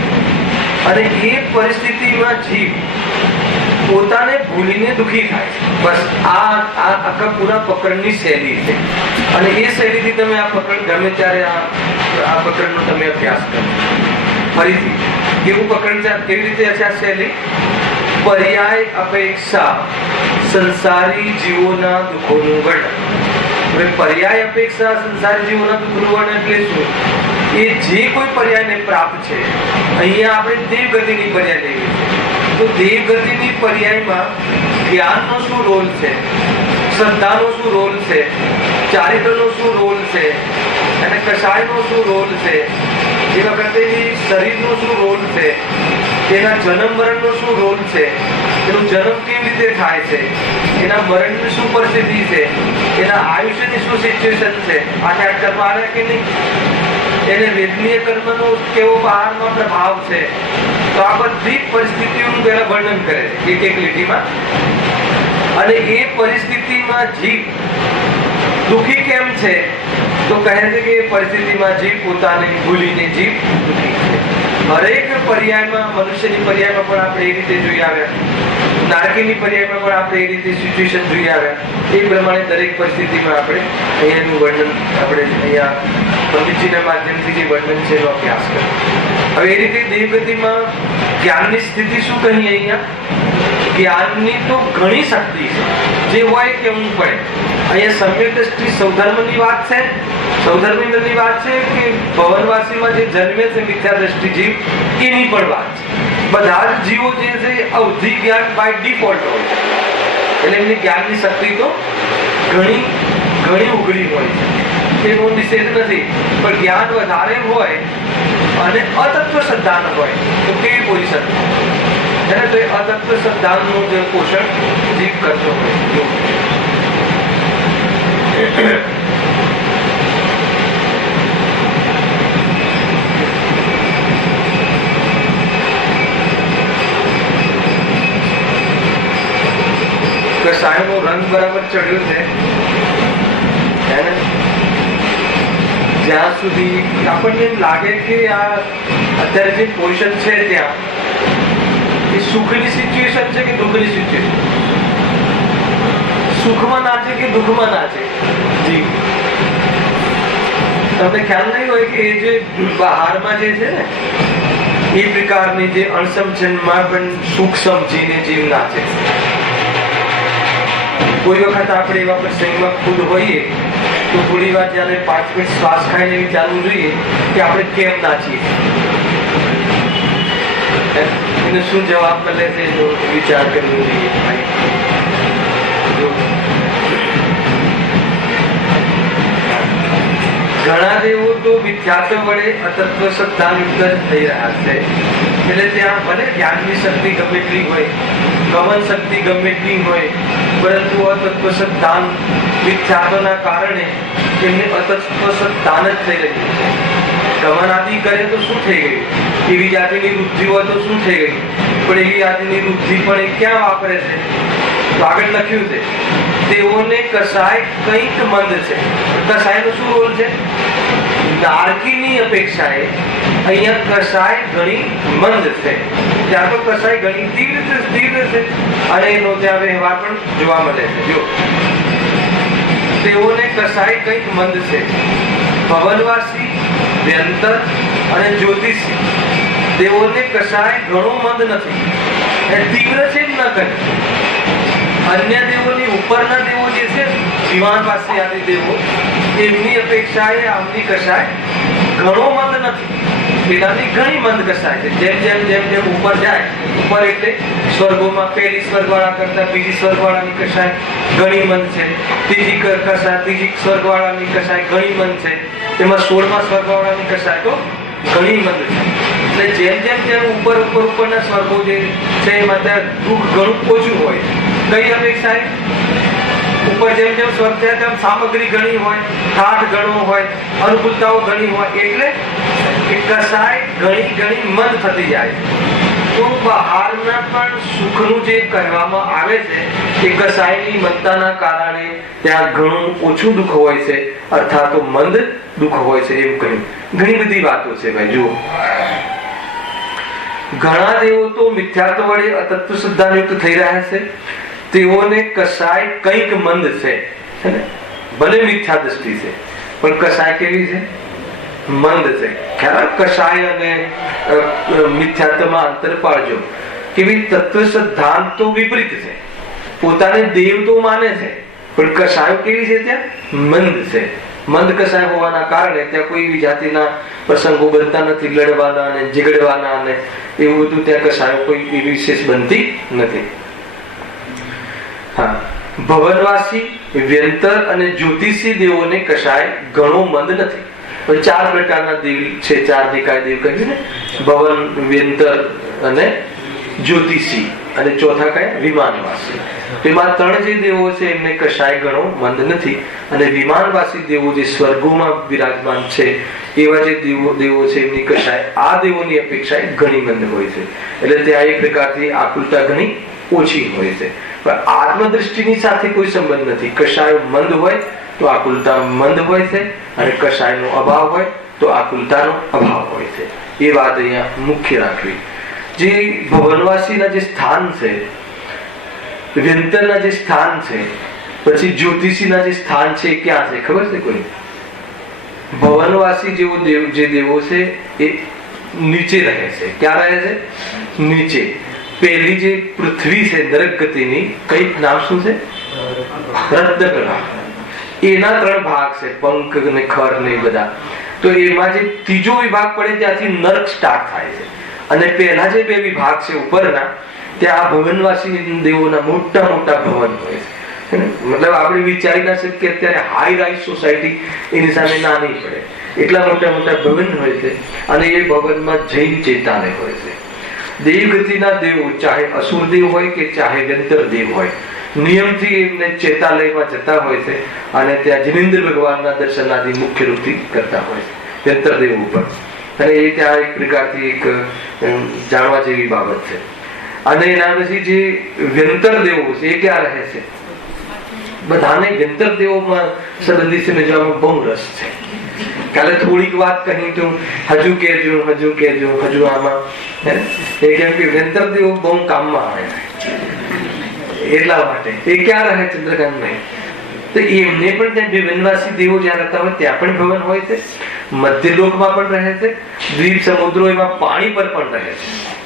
અને એ પરિસ્થિતિમાં જીવ પોતાને ભૂલીને દુઃખી થાય છે. બસ આ આખા પૂરા પકડની શૈલી છે. અને એ શૈલીથી તમે આ પકડ ગમે ત્યારે આ પકડનો તમે અભ્યાસ કરો. ફરીથી કેવું પકડ છે, કેવી રીતે છે આ શૈલી? પર્યાય અપેક્ષા સંસારી જીવોના દુઃખોનું વર્ણન. પર્યાય અપેક્ષા સંસારી જીવોના દુઃખોનું વર્ણન એટલે શું? એ જે કોઈ પર્યાયને પ્રાપ્ત છે, અહીંયા આપણે દેવગતિની પર્યાય લેવી છે, તો દેવગતિની પર્યાયમાં જ્ઞાનનો શું રોલ છે, શ્રદ્ધાનો શું રોલ છે, ચારિત્રનો શું રોલ છે, અને કષાયનો શું રોલ છે, એ વખતે શરીરનો શું રોલ છે, તેના જન્મ મરણનો શું રોલ છે, તેનો જન્મ કેવી રીતે થાય છે, એના મરણની શું પરિસ્થિતિ છે, એના આયુષ્યની શું સિચ્યુએશન છે, આટલા કર્મ આવે કે નહીં, એને વેદનીય કર્મનો કેવો બહારમાં પ્રભાવ છે, તો આ બધી પરિસ્થિતિઓનું પહેલા વર્ણન કરે છે એક લીટીમાં. અને એ પરિસ્થિતિમાં જીવ દુઃખી કેમ છે તો કહે છે કે એ પરિસ્થિતિમાં જીવ પોતાને ભૂલીને જીવ દુઃખી છે. હરેક પર્યાયમાં, મનુષ્યની પર્યાયમાં પણ આપણે એ રીતે જોઈ આવ્યા, નારકીની પર્યાયમાં પણ આપણે એ રીતે સિચ્યુએશન જોઈ આવ્યા. એ પ્રમાણે દરેક પરિસ્થિતિમાં આપણે અહીંયાનું વર્ણન, આપણે અહીંયા પંડિતજીના માધ્યમથી જે વર્ણન છે એનો અભ્યાસ કર્યો. હવે એ રીતે દેવગતિમાં જ્ઞાનની સ્થિતિ શું કહી? અહીંયા જ્ઞાનની તો ઘણી શક્તિ છે, જે હોય કેવું પડે. અહીંયા સમ્યક દ્રષ્ટિ સૌધર્મની વાત છે, સૌધર્મની વાત છે કે ભવનવાસીમાં જે જન્મે છે મિથ્યા દ્રષ્ટિ જીવ, એની પણ વાત છે. બધા જ જીવો જે છે અવધિ જ્ઞાન બાય ડિફોલ્ટ હોય છે, એટલે એમની જ્ઞાનની શક્તિ તો ઘણી ઘણી ઉઘડી હોય છે, એનો નિષેધ નથી. પણ જ્ઞાન વધારે હોય અને અતત્વ શ્રદ્ધા ન હોય તો કેવી પોઝિશન? है ना, तो ये अतत्व सिद्धांतનું જે પોષણ જીવ કરતો હોય કસાયનો રંગ બરાબર ચડ્યો છે હે ને, જ્યાં સુધી આપણને એમ લાગે કે આ અત્યારે જે પોઝિશન છે ત્યાં એ સુખની સિચ્યુએશન છે કે દુઃખની સિચ્યુએશન, સુખમાં નાચે કે દુઃખમાં નાચે જી, તમને ખ્યાલ નહીં હોય કે એ જે બહારમાં જે છે ને એ પ્રકારની જે અણસમજણમાં પણ સુખ સમજીને જીવ નાચે. કોઈ વખત આપણે એવા પ્રસંગમાં ખુદ હોઈએ તો થોડી વાર જયારે 5 મિનિટ શ્વાસ ખાઈને વિચારવું જોઈએ કે આપણે કેમ નાચીએ, એને શું જવાબ મળે છે તો વિચાર કરવો જોઈએ. ઘણા દેવો તો મિથ્યાત્વ વડે અતત્વ સત્તાયુક્ત થઈ રહ્યા છે, એટલે ત્યાં ભલે જ્ઞાનની શક્તિ ગમે એટલી હોય, ગમન શક્તિ ગમે એટલી હોય, પરંતુ અતત્વ સત્તાન મિથ્યાત્વના કારણે એમને અતત્વ સત્તાન જ થઈ રહ્યું છે. ગમન આદિ કરે તો શું થઈ ગયું, એવી જાતિની બુદ્ધિ હોય તો શું થઈ ગયું, પણ એવી જાતિની બુદ્ધિ પણ એ ક્યાં વાપરે છે, તો આગળ લખ્યું છે તેઓને કસાય કંઈક મંદ છે. કસાયનો શું રોલ છે, નારકીની અપેક્ષાએ અહીંયા કસાય ઘણી મંદ છે, ત્યાં તો કસાય ઘણી તીવ્ર છે અને એનો ત્યાં વ્યવહાર પણ જોવા મળે છે. જો તેઓને કસાય કંઈક મંદ છે, ભવનવાસી, વ્યંતર અને જ્યોતિષી તેઓને કસાય ઘણો મંદ નથી, તીવ્ર છે ન કરે. અન્ય દેવોની ઉપરના દેવો જે છે વિમાનવાસી આદિ દેવો, એમની અપેક્ષાએ આમની કસાય ઘણો મંદ નથી, એનાથી ઘણી મંદ કસાય છે. જેમ જેમ જેમ જેમ ઉપર જાય, ઉપર એટલે સ્વર્ગોમાં પહેલી સ્વર્ગવાળા કરતા બીજી સ્વર્ગવાળાની કસાય ઘણી મંદ છે, ત્રીજી સ્વર્ગવાળાની કસાય ઘણી મંદ છે, તેમાં 16મા સ્વર્ગવાળાની કસાય તો ઘણી મંદ છે. એટલે જેમ જેમ જેમ ઉપરના સ્વર્ગો જે છે એમાં ત્યાં દુઃખ ઘણું ઓછું હોય. કઈ અપેક્ષાએ ઉપર જેમ જેમ સ્વર્ગ જાય તેમ સામગ્રી ઘણી હોય, ઠાઠ ઘણો હોય, અનુકૂળતાઓ ઘણી હોય, એટલે એ કસાય ઘણી ઘણી મંદ થતી જાય. તો બહારના પણ સુખનું જે કહેવામાં આવે છે એ કસાયની મંદતાના કારણે ત્યાં ઘણું ઓછું દુઃખ હોય છે, અર્થાત મંદ દુઃખ હોય છે એમ કહ્યું. ઘણી બધી વાતો છે ભાઈ. જુઓ, ઘણા દેવો તો મિથ્યાત્વ વડે અતત્વ સિદ્ધાંતયુક્ત થઈ રહ્યા છે, તેઓને કસાય કંઈક મંદ છે, ભલે મિથ્યા દ્રષ્ટિ છે પણ કસાય કેવી છે, મંદ છે. ખ્યાલ, કસાય અને મિથ્યાત્વમાં અંતર પાડજો. કેવી તત્વ સિદ્ધાંત તો વિપરીત છે, પોતાને દેવ તો માને છે પણ કસાયો કેવી છે, ત્યાં મંદ છે. મંદ કસાય હોવાના કારણે ત્યાં કોઈ એવી જાતિના પ્રસંગો બનતા નથી, લડવાના અને ઝઘડવાના અને એવું બધું ત્યાં કસાયો કોઈ એવી વિશેષ બનતી નથી. હા, ભવનવાસી, વ્યંતર અને જ્યોતિષી દેવોને કસાય ઘણો મંદ નથી. 4 પ્રકારના દેવ છે, 4 નિકાય દેવ કહ્યું ને, ભવન, વ્યંતર અને જ્યોતિષી, અને ચોથા કયા, વિમાનવાસી. એમાં 3 જે દેવો છે એમને કસાય ઘણો મંદ નથી, અને વિમાનવાસી દેવો જે સ્વર્ગોમાં વિરાજમાન છે એવા જે દેવો છે એમની કસાય આ દેવોની અપેક્ષાએ ઘણી મંદ હોય છે. એટલે ત્યાં એક પ્રકારથી આકુલતા ઘણી ઓછી હોય છે. પણ આત્મદ્રષ્ટિની સાથે કોઈ સંબંધ નથી. કસાય મંદ હોય તો આકુલતા મંદ હોય છે, અને કસાયનો અભાવ હોય તો આકુલતાનો અભાવ હોય છે. એ વાત અહીંયા મુખ્ય રાખવી. જે ભવનવાસીના જે સ્થાન છે, વ્યંતરના જે સ્થાન છે, પછી જ્યોતિષીના જે સ્થાન છે એ ક્યાં છે ખબર છે કોઈ? ભવનવાસી જેવો જે દેવો છે એ નીચે રહે છે. ક્યાં રહે છે? નીચે. પહેલી જે પૃથ્વી છે નરક ગતિની, કઈ નામ શું છે? રત્નગળા. એના 3 ભાગ છે, પંખ ને ખર ને બધા. તો એમાં જે ત્રીજો વિભાગ પડે ત્યાંથી નરક સ્ટાર્ટ થાય છે, અને પહેલા જે 2 વિભાગ છે ઉપરના ત્યાં ભવનવાસી દેવોના મોટા મોટા ભવન હોય છે. મતલબ આપણે વિચારી ના શકીએ અત્યારે હાઈ રાઈઝ સોસાયટી એની સામે ના નહીં પડે, એટલા મોટા મોટા ભવન હોય છે, અને એ ભવનમાં જૈન ચેતાને હોય છે. દેવગતિના દેવો ચાહે અસુર દેવ હોય કે ચાહે વ્યંતર દેવ હોય, નિયમથી એમને ચેતાલયમાં જતા હોય છે અને ત્યાં જિનેન્દ્ર ભગવાનના દર્શન આદિ મુખ્ય રૂપથી કરતા હોય છે વ્યંતર દેવ ઉપર. અને એ ત્યાં એક પ્રકારથી એક જાણવા જેવી બાબત છે. અને એના પછી જે વ્યંતર દેવો છે એ ક્યાં રહે છે? બધાને વ્યંતર દેવોમાં સંબંધી સમજવામાં બહુ રસ છે. કાલે થોડીક વાત કહી તો હજુ કહેજો આમાં, એ કેમ કે વ્યંતર દેવો બહુ કામમાં આવે એટલા માટે. એ ક્યાં રહે? ચંદ્રકાંત નહીં તો એમને પણ ત્યાં વનવાસી દેવો જ્યાં રહેતા હોય ત્યાં પણ ભવન હોય છે, મધ્યલોકમાં પણ રહે છે, દ્વીપ સમુદ્રો એમાં પાણી પર પણ રહે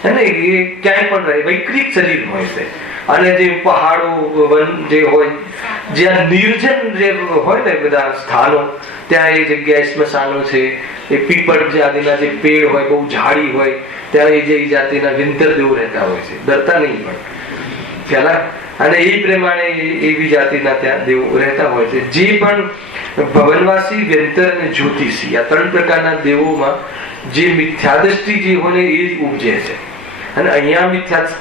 છે ને, એ ક્યાંય પણ રહે, વૈકૃત શરીર હોય છે. અને જે પહાડો વન જે હોય, જ્યાં નિર્જન જે હોય ને બધા સ્થાનો, ત્યાં એ જગ્યાએ સ્મશાનો છે, એ પીપળ જે આદિના જે પેડ હોય, બહુ ઝાડી હોય, ત્યાં એ જે જાતિના વ્યંતર દેવો રહેતા હોય છે, ડરતા નહીં પણ પેલા. અને એ પ્રમાણે એવી જાતિના ત્યાં દેવો રહેતા હોય છે. જે પણ ભવનવાસી, વ્યંતર અને જ્યોતિષી, આ ત્રણ પ્રકારના દેવોમાં જે મિથ્યાદૃષ્ટિ જે હોય ને એ જ ઉપજે છે. અને અહીંયા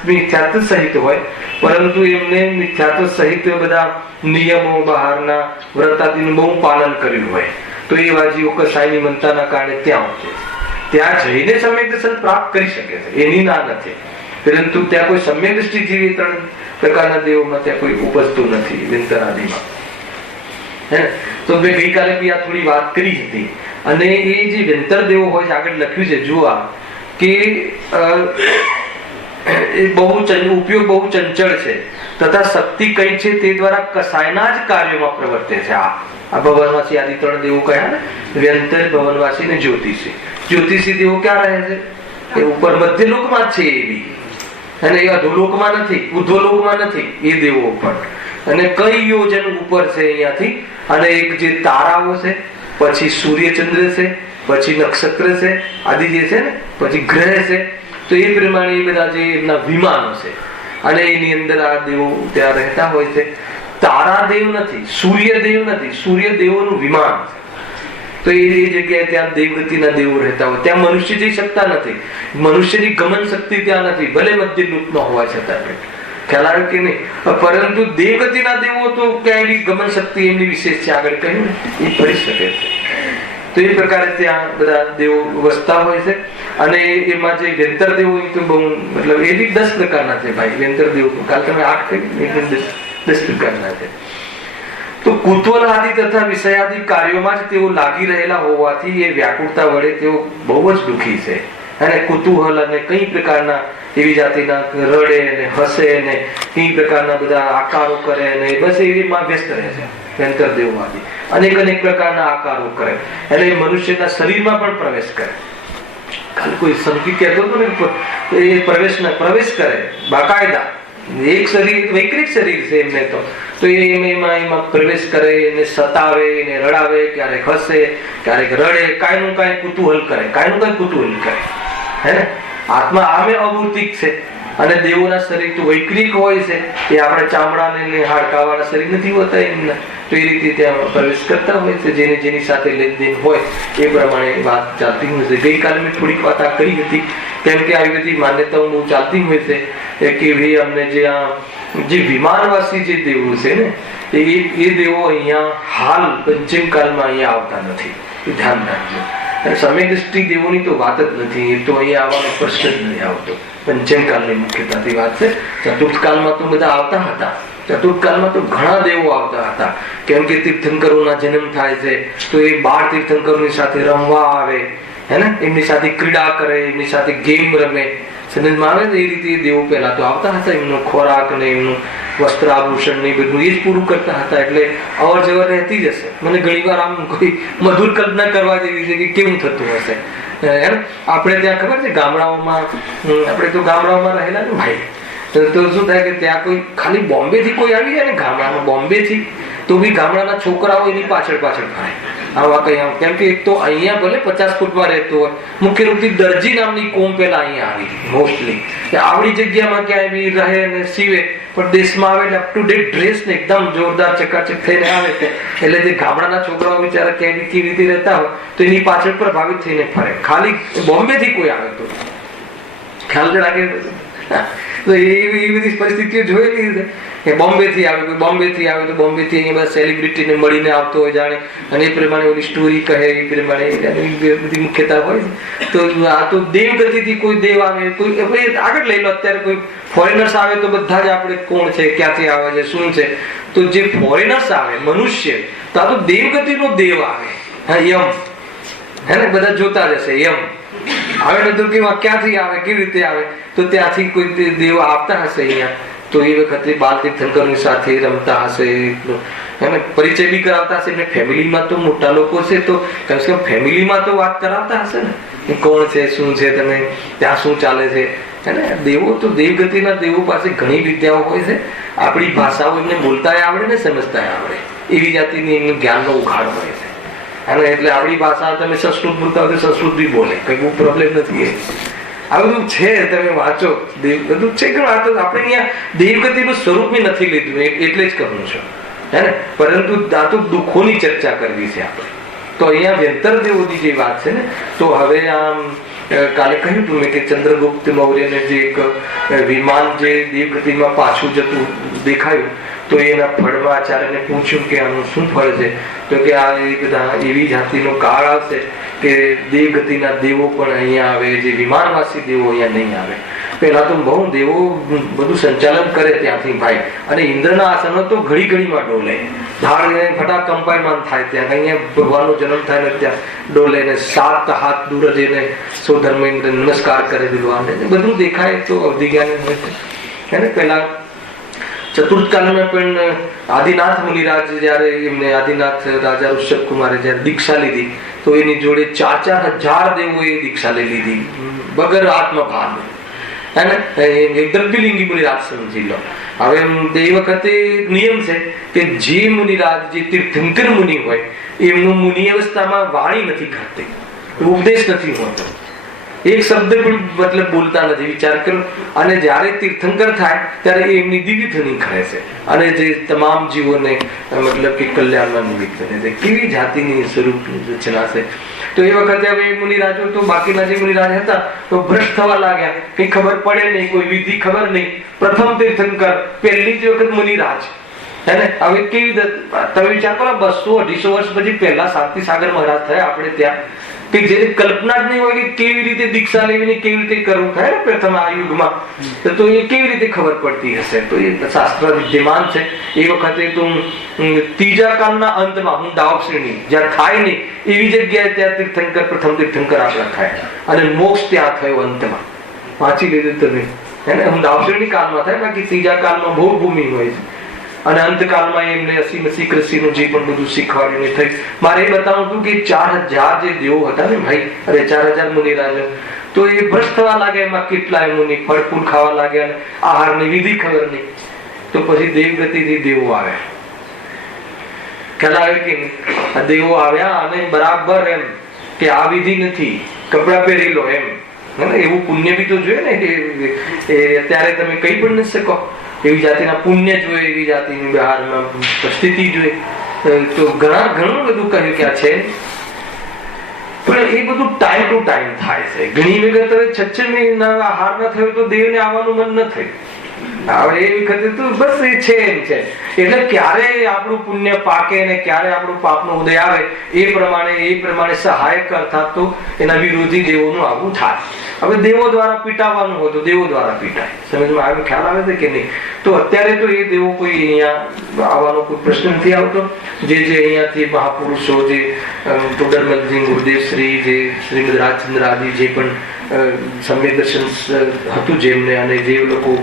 મિથ્યાત્વ સહિત હોય, પરંતુ એમને મિથ્યાત્વ સહિત બધા નિયમો બહારના વ્રતાદિનું બહુ પાલન કર્યું હોય તો એ વાજીઓ કસાયની મનતાના કારણે ત્યાં ઉપજે છે. ત્યાં જઈને સમ્યક દર્શન પ્રાપ્ત કરી શકે છે, એની ના નથી, પરંતુ ત્યાં કોઈ સમ્યક દૃષ્ટિ જેવી ત્રણ પ્રકારના દેવોમાં ત્યાં કોઈ ઉપજતું નથી વ્યંતરાદિમાં. તો મેં ગઈકાલે બી આ થોડી વાત કરી હતી. અને એ જે વ્યંતર દેવો હોય છે, આગળ લખ્યું છે જુઓ કે ઉપયોગ બહુ ચંચળ છે તથા શક્તિ કઈ છે તે દ્વારા કસાયના જ કાર્યોમાં પ્રવર્તે છે. આ ભવનવાસી આદિ ત્રણ દેવો કયા ને, વ્યંતર, ભવનવાસી ને જ્યોતિષી. જ્યોતિષી દેવો ક્યાં રહે છે? એ ઉપર મધ્યલોકમાં જ છે એવી, અને એ અધોલોકમાં નથી, ઉર્ધ્વલોકમાં નથી એ દેવો ઉપર. અને કઈ યોજન ઉપર છે અહીંયાથી. અને એક જે તારાઓ છે, પછી સૂર્યચંદ્ર છે, પછી નક્ષત્ર છે આદિ જે છે ને, પછી ગ્રહ છે, તો એ પ્રમાણે એ બધા જે એમના વિમાનો છે અને એની અંદર આ દેવો ત્યાં રહેતા હોય છે. તારાદેવ નથી, સૂર્યદેવ નથી, સૂર્યદેવોનું વિમાન છે. તો એ જગ્યાએ ત્યાં દેવગતિના દેવો રહેતા હોય. ત્યાં મનુષ્ય જઈ શકતા નથી, મનુષ્યની ગમન શક્તિ ત્યાં નથી, ભલે મધ્યલોકમાં હોવા છતાં. ખ્યાલ આવે કે નહીં? પરંતુ દેવગતિના દેવો તો ક્યાંય એવી ગમન શક્તિ એમની વિશેષ છે, આગળ કહ્યું ને, એ ફરી શકે છે. તો એ પ્રકારે ત્યાં બધા દેવો વસતા હોય છે. અને એમાં જે વ્યંતર દેવો તો બહુ મતલબ એ બી 10 પ્રકારના છે ભાઈ વ્યંતર દેવો. કાલ તમે 8 કહ્યું, 10 પ્રકારના છે. તો કુતૂહલ આદિ તથા વિષયાદિ કાર્યોમાં જ તેઓ લાગી રહેલા હોવાથી એ વ્યાકુળતા વડે તેઓ બહુ જ દુઃખી છે. અને કુતૂહલ અને કઈ પ્રકારના એવી જાતિના રડે ને હસે ને કઈ પ્રકારના બધા આકારો કરે ને બસ એમાં વ્યસ્ત રહે છે વ્યંતર દેવો આદિ. અનેક પ્રકારના આકારો કરે એટલે એ મનુષ્યના શરીરમાં પણ પ્રવેશ કરે. કાલ કોઈ સંગીત કહેતો હતો ને, એ પ્રવેશ કરે બાકાયદા. એક શરીર વૈકૃત શરીર છે એમને તો એમાં પ્રવેશ કરે, એને સતાવે, એને રડાવે, ક્યારેક હસે, ક્યારેક રડે, કાંઈનું કાંઈ કુતૂહલ કરે. હે ને? આત્મા આમે અભૌતિક છે અને દેવોના શરીર તો વૈકૃત હોય છે. એ આપણે ચામડા ને હાડકા વાળા શરીર નથી હોતા એમના. તો એ રીતે ત્યાં પ્રવેશ કરતા હોય છે, જેની સાથે લેનદેન હોય એ પ્રમાણે વાત ચાલતી હોય છે. ગઈકાલે મેં થોડીક વાત આ કરી હતી, કેમ કે આવી બધી માન્યતાઓ બહુ ચાલતી હોય છે કે ભાઈ અમને જે વિમાનવાસી જે દેવો છે ને એ દેવો અહીંયા હાલ પંચમ કાળમાં અહીંયા આવતા નથી. એ ધ્યાન રાખજો. સમય દૃષ્ટિ દેવોની તો વાત જ નથી, એ તો અહીંયા આવવાનો પ્રશ્ન જ નથી આવતો. પંચમ કાળની મુખ્યતાથી વાત છે. ચતુર્થ કાળમાં તો બધા આવતા હતા. ચતુર્થ કાળમાં તો ઘણા દેવો આવતા હતા, કેમ કે તીર્થંકરોના જન્મ થાય છે તો એ 12 તીર્થંકરોની સાથે રમવા આવે, હે ને, એમની સાથે ક્રીડા કરે, એમની સાથે ગેમ રમે. સમજમાં આવે ને? એ રીતે દેવો પહેલા તો આવતા હતા. એમનો ખોરાક ને એમનું વસ્ત્ર આભૂષણ ને બધું એ જ પૂરું કરતા હતા. એટલે અવર જવર રહેતી જ હશે. મને ઘણી વાર આમ કોઈ મધુર કલ્પના કરવા જેવી છે કે કેવું થતું હશે. આપણે ત્યાં ખબર છે ગામડાઓમાં, આપણે તો ગામડાઓમાં રહેલા ને ભાઈ, તો શું થાય કે ત્યાં કોઈ ખાલી બોમ્બે થી કોઈ આવી જાય ને ગામડામાં, બોમ્બે થી, તો બી ગામડાના છોકરાઓ એની પાછળ ફરે. આવા કઈ આમ, કેમ કે એક તો અહીંયા ભલે 50 ફૂટમાં રહેતો હોય, મુખ્ય રૂપથી દરજી નામની કોમ પેલા અહીંયા આવી મોસ્ટલી. આવડી જગ્યામાં ક્યાંય બી રહે અને સીવે, પણ દેશમાં આવે એટલે અપ ટુ ડેટ ડ્રેસ ને એકદમ જોરદાર ચકાચક થઈને આવે. એટલે જે ગામડાના છોકરાઓ બિચારા ક્યાંય બી કેવી રીતે રહેતા હોય તો એની પાછળ પ્રભાવિત થઈને ફરે. ખાલી બોમ્બે થી કોઈ આવે તો ખ્યાલ રાખે. તો એ બધી પરિસ્થિતિઓ જોયેલી છે કે બોમ્બે થી આવે, કોઈ બોમ્બે થી આવે તો બોમ્બે થી અહીંયા બધા સેલિબ્રિટીને મળીને આવતો હોય જાણે, અને એ પ્રમાણે ઓલી સ્ટોરી કહે, એ પ્રમાણે બધી મુખ્યતા હોય. તો આ તો દેવગતિથી કોઈ દેવ આવે, કોઈ આગળ લઈ લો. અત્યારે કોઈ ફોરેનર્સ આવે તો બધા જ આપણે કોણ છે, ક્યાંથી આવે છે, શું છે. તો જે ફોરેનર્સ આવે મનુષ્ય, તો આ તો દેવગતિનો દેવ આવે. હા, યમ હે ને, બધા જોતા જશે યમ આવે ને તો કેવા ક્યાંથી આવે, કેવી રીતે આવે. તો ત્યાંથી કોઈ દેવ આવતા હશે અહીંયા, તો એ વખતે બાલ તીર્થંકરની સાથે રમતા હશે, એને પરિચય બી કરાવતા હશે. એટલે ફેમિલીમાં તો મોટા લોકો છે તો કમ સે કમ ફેમિલીમાં તો વાત કરાવતા હશે ને, કોણ છે, શું છે, તમે ત્યાં શું ચાલે છે. એને દેવો તો દેવગતિના દેવો પાસે ઘણી વિદ્યાઓ હોય છે. આપણી ભાષાઓ એમને બોલતા આવડે ને સમજતા આવડે, એવી જાતિની એમનું જ્ઞાનનો ઉઘાડ હોય છે. અને એટલે આપણી ભાષા તમે સંસ્કૃત બોલતા હોય તો સંસ્કૃત બી બોલે, કઈ બહુ પ્રોબ્લેમ નથી. આ બધું છે, તમે વાંચો, બધું છે. કે આ તો આપણે અહીંયા દેવગતિનું સ્વરૂપ બી નથી લીધું, એટલે જ કહું છું હે ને. પરંતુ આ તો દુઃખોની ચર્ચા કરવી છે આપણે. તો અહીંયા વ્યંતર દેવોની જે વાત છે ને, તો હવે આમ કાલે કહ્યું હતું મેં કે ચંદ્રગુપ્ત મૌર્યને જે એક વિમાન જે દેવગતિમાં પાછું જતું દેખાયું, તો એના ફળમાં આચાર્યને પૂછ્યું કે આનું શું ફળ છે. તો કે આ બધા એવી જાતિનો કાળ આવશે કે દેવગતિના દેવો પણ અહીંયા આવે, જે વિમાનવાસી દેવો અહીંયા નહીં આવે. પેલા તો બહુ દેવો બધું સંચાલન કરે ત્યાંથી ભાઈ, અને ઇન્દ્રના આસનો તો ઘડી ઘડીમાં ડોલે, ધાડ ફટાક કંપાયમાન થાય. ત્યાં અહીંયા ભગવાનનો જન્મ થાય ને ત્યાં ડોલે ને 7 હાથ દૂર જઈને સો ધર્મેન્દ્ર નમસ્કાર કરે ભગવાનને, બધું દેખાય. તો અવધિજ્ઞાન હોય છે ને. પેલા ચતુર્થ કાલમાં પણ આદિનાથ મુનિરાજ જયારે એમને આદિનાથ રાજા ઋષભ કુમારે જયારે દીક્ષા લીધી, તો એની જોડે 4,000 દેવોએ દીક્ષા લઈ લીધી વગર આત્મભાન હે ને. દ્રવ્યલિંગી મુનિરાજ સમજી લો. હવે એ વખતે નિયમ છે કે જે મુનિરાજ, જે તીર્થંકર મુનિ હોય, એમનું મુનિ અવસ્થામાં વાણી નથી કરતી, ઉપદેશ નથી હોતો, એક શબ્દ પણ મતલબ બોલતા નથી. વિચાર કરો. અને જયારે તીર્થંકર થાય ત્યારે એમની દિવ્ય ધ્વનિ કરે છે, અને જે તમામ જીવોને મતલબ કે કલ્યાણમાં નિમિત્ત બને છે. કેવી જાતિની સ્વરૂપ રચના છે. તો એ વખતે હવે મુનિરાજો તો બાકીના જે મુનિરાજ હતા તો ભ્રષ્ટ થવા લાગ્યા, કઈ ખબર પડે નહીં, કોઈ વિધિ ખબર નહીં. પ્રથમ તીર્થંકર, પહેલી જ વખત મુનિરાજ હે ને. હવે કેવી તમે વિચાર કરો, 200-250 વર્ષ પછી પહેલા શાંતિસાગર મહારાજ થયા આપણે ત્યાં, કે જે કલ્પના જ નહીં હોય કે કેવી રીતે દીક્ષા લેવી, કેવી રીતે કરવું થાય ને પ્રથમ આ યુગમાં. તો એ કેવી રીતે ખબર પડતી હશે. તો એ શાસ્ત્ર વિદ્યમાન છે. એ વખતે તો ત્રીજા કાળના અંતમાં હું દાવશ્રેણી જ્યાં થાય નહીં એવી જગ્યાએ ત્યાં તીર્થંકર, પ્રથમ તીર્થંકર આપણા થાય, અને મોક્ષ ત્યાં થયો અંતમાં. વાંચી લીધું તમે હે ને. હું દાવશ્રેણી કાળમાં થાય, બાકી ત્રીજા કાળમાં બહુ ભૂમિ હોય છે. અને અંતકાળમાં એમને અસી નસી કૃષિનું જે પણ બધું શીખવાડીને થઈ. મારે એ બતાવું હતું કે 4,000 જે દેવો હતા ને ભાઈ, અરે 4,000 મુનિરાજો, તો એ ભ્રષ્ટ થવા લાગ્યા. એમાં કેટલાય મુનિ ફળ ફૂલ ખાવા લાગ્યા, અને આહારની વિધિ ખબર નહીં. તો પછી દેવગતિથી દેવો આવ્યા. ખ્યાલ આવે કે દેવો આવ્યા, અને બરાબર એમ કે આ વિધિ નથી, કપડા પહેરી લો એમ. એવું પુણ્ય બી તો જોઈએ ને, કે અત્યારે તમે કઈ પણ નથી શકો. એવી જાતિના પુણ્ય જોઈએ, એવી જાતિની બહારમાં સ્થિતિ જોઈએ. તો ઘણું બધું કહ્યું કે આ છે, પણ એ બધું ટાઈમ ટુ ટાઈમ થાય છે. ઘણી વખત હવે 6 આહાર ન થયો તો દેવને આવવાનું મન ન થયું. હવે એ વખતે તો બસ એ છે એમ છે. એટલે ક્યારે આપણું પુણ્ય પાકે ને ક્યારે આપણું પાપનો ઉદય આવે એ પ્રમાણે સહાયક અર્થાત તો એના વિરોધી દેવોનું આવું થાય. હવે દેવો દ્વારા પીટાવાનું હોય તો દેવો દ્વારા પીટાય. સમજમાં આવે, ખ્યાલ આવે છે કે નહીં? તો અત્યારે તો એ દેવો કોઈ અહીંયા આવવાનો કોઈ પ્રશ્ન નથી આવતો. જે અહીંયાથી મહાપુરુષો, જે ટોડરમલજી, ગુરુદેવશ્રી, જે શ્રીમદ રાજચંદ્ર આદિ, જે પણ સમ્યક દર્શન હતું જેમને, અને જે લોકો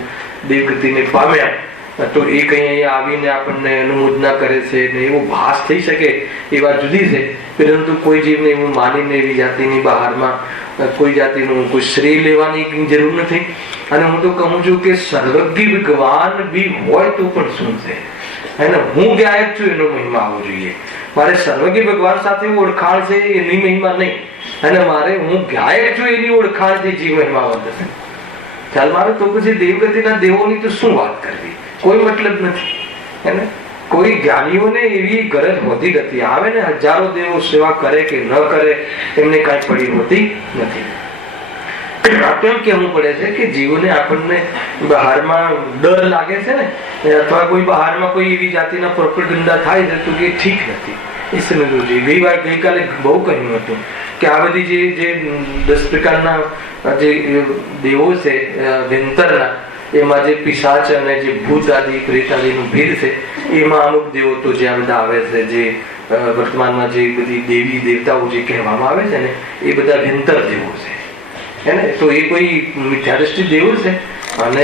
દેવગતિને પામ્યા, તો એ કઈ અહીંયા આવીને આપણને અનુમોદના કરે છે ને એવો ભાસ થઈ શકે એ વાત જુદી છે. પરંતુ કોઈ જીવને એવું માનીને એવી જાતિની બહારમાં કોઈ જાતિનું કોઈ શ્રેય લેવાની જરૂર નથી. અને હું તો કહું છું કે સર્વજ્ઞ ભગવાન બી હોય તો પણ શું છે, અને હું ગાયક છું એનો મહિમા આવવો જોઈએ. મારે સર્વજ્ઞ ભગવાન સાથે ઓળખાણ છે એની મહિમા નહીં, અને મારે હું ગાયક છું એની ઓળખાણથી જે મહિમા વધશે. ચાલ, મારે તો પછી દેવગતિના દેવોની તો શું વાત કરવી, કોઈ મતલબ નથી. એને કોઈ જ્ઞાનીઓને એવી ગરજ હોતી નથી. આવે ને 1000 દેવો સેવા કરે કે ન કરે એમને કાંઈ પડી હોતી નથી. આપણે એમ કહેવું પડે છે કે જીવોને આપણને બહારમાં ડર લાગે છે ને, અથવા કોઈ બહારમાં કોઈ એવી જાતિના પ્રોપેગેન્ડા થાય છે તો કે ઠીક નથી, એ સમજવું જોઈએ. ગઈકાલે બહુ કહ્યું હતું કે આ બધી જે 10 પ્રકારના જે દેવો છે ભયંકરના, એમાં જે પિશાચ અને જે ભૂત આદિ પ્રેત આદિનું ભેદ છે, એમાં અમુક દેવો તો જે બધા આવે છે, જે વર્તમાનમાં જે બધી દેવી દેવતાઓ જે કહેવામાં આવે છે ને, એ બધા ભયંકર દેવો છે, હે ને. તો એ કોઈ મિથ્યાદૃષ્ટિ દેવો છે અને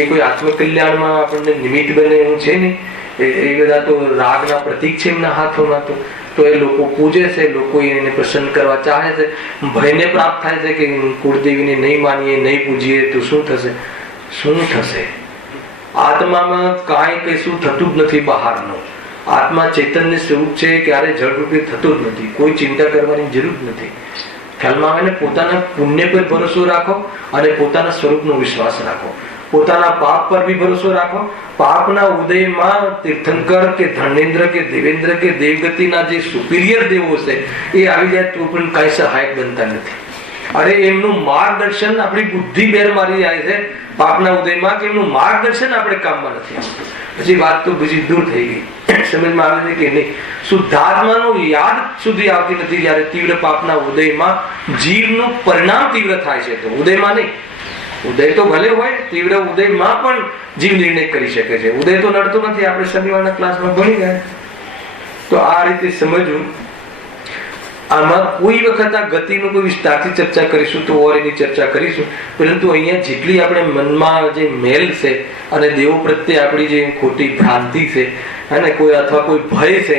એ કોઈ આત્મકલ્યાણમાં આપણને નિમિત્ત બને એવું છે નહીં. એ બધા તો રાગના પ્રતીક છે એમના હાથોમાં. તો એ લોકો પૂજે છે, લોકો એને પ્રસન્ન કરવા ચાહે છે. ભયને પ્રાપ્ત થાય છે કે કુળદેવીને નહીં માનીએ, નહીં પૂજીએ તો શું થશે? શું થશે? આત્મામાં કાંઈ કશું થતું જ નથી બહારનું. આત્મા ચૈતન્ય સ્વરૂપ છે, ક્યારે જળ રૂપે થતું જ નથી. કોઈ ચિંતા કરવાની જરૂર નથી. ખ્યાલમાં આવે ને, પોતાના પુણ્ય પર ભરોસો રાખો અને પોતાના સ્વરૂપનો વિશ્વાસ રાખો. પોતાના પાપ પર બી ભરોસો રાખો. પાપના ઉદયમાં તીર્થંકર કે ધર્મેન્દ્ર કે દેવેન્દ્ર કે દેવગતિના જે સુપિરિયર દેવો છે એ આવી જાય તો પણ કઈ સહાયક બનતા નથી. અરે એમનું માર્ગદર્શન આપણી બુદ્ધિ બેર મારી જાય છે પાપના ઉદયમાં, કે એમનું માર્ગદર્શન આપણે કામમાં નથી આવતું. પછી વાત તો બીજી દૂર થઈ ગઈ. સમજમાં આવે છે કે નહીં? શુદ્ધાત્માનું યાદ સુધી આવતી નથી જયારે તીવ્ર પાપના ઉદયમાં જીવનું પરિણામ તીવ્ર થાય છે. તો ઉદયમાં નહીં, ઉદય તો ભલે હોય, તીવ્ર ઉદયમાં પણ જીવ નિર્ણય કરી શકે છે. ઉદય તો નડતો નથી, આપણે શનિવારના ક્લાસમાં ભણી ગયા. તો આ રીતે સમજવું. આમાં કોઈ વખત આ ગતિનો કોઈ વિસ્તારથી ચર્ચા કરીશું તો ઓર એની ચર્ચા કરીશું. પરંતુ અહીંયા જેટલી આપણે મનમાં જે મેલ છે અને દેવો પ્રત્યે આપણી જે ખોટી ભ્રાંતિ છે અને કોઈ અથવા કોઈ ભય છે,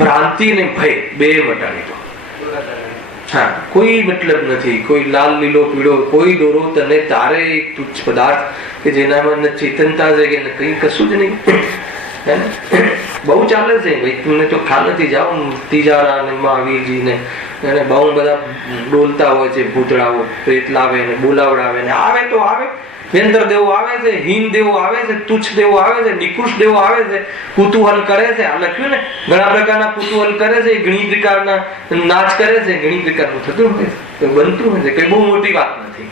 ભ્રાંતિ અને ભય બે મટાડી દો. હા, કોઈ મતલબ નથી. કોઈ લાલ લીલો પીળો કોઈ દોરો તને તારે એક તુચ્છ પદાર્થ કે જેનામાં ચેતનતા છે કે કઈ કશું જ નહીં. બહુ ચાલે છે ભાઈ, તમને તો ખ્યાલ નથી. જાઓ તિજારા ને મહાવીરજી ને એને બહુ બધા ડોલતા હોય છે. ભૂતળાઓ પ્રેત લાવે ને બોલાવડાવે ને આવે તો આવે. વ્યંતર દેવો આવે છે, હીન દેવો આવે છે, તુચ્છ દેવો આવે છે, નિકૃષ્ટ દેવો આવે છે, કુતૂહલ કરે છે. આ લખ્યું ને, ઘણા પ્રકારના કુતૂહલ કરે છે, ઘણી પ્રકારના નાચ કરે છે, ઘણી પ્રકારનું થતું હોય છે, બનતું હોય છે, કઈ બહુ મોટી વાત નથી.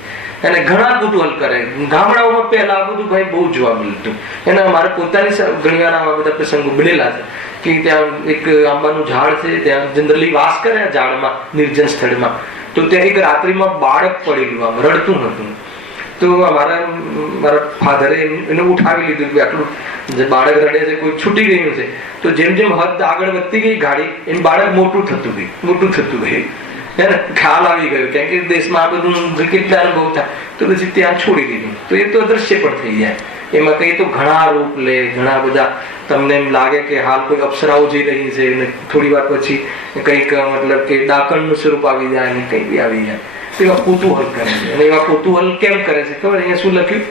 અને ઘણા કુતૂહલ કરે. ગામડાઓમાં પહેલા આ બધું ભાઈ બહુ જોવા મળતું. એના મારે પોતાની ઘણી વાર આવા બધા પ્રસંગો બનેલા છે કે ત્યાં એક આંબાનું ઝાડ છે, ત્યાં જનરલી વાસ કરે ઝાડમાં, નિર્જન સ્થળમાં. તો ત્યાં એક રાત્રિમાં બાળક પડેલું, આમ રડતું હતું. તો મારા ફાધરે એને ઉઠાવી લીધું કે આટલું જે બાળક રડે છે, કોઈ છૂટી ગયું છે. તો જેમ જેમ હદ આગળ વધતી ગઈ ગાડી, એમ બાળક મોટું થતું ગયું. ખ્યાલ આવી ગયો, કેમ કે દેશમાં આ બધું કેટલા અનુભવ થાય. તો પછી ત્યાં છોડી દીધું. તો એ તો અદ્રશ્ય પણ થઈ જાય. એમાં કઈ તો ઘણા રૂપ લે, ઘણા બધા. તમને એમ લાગે કે હાલ કોઈ અપ્સરાઓ જઈ રહી છે અને થોડી વાર પછી કઈક મતલબ કે ડાકણનું સ્વરૂપ આવી જાય અને કઈ બી આવી જાય. તો એવા કુતૂહલ કરે છે. અને એવા કુતૂહલ કેમ કરે છે ખબર? અહીંયા શું લખ્યું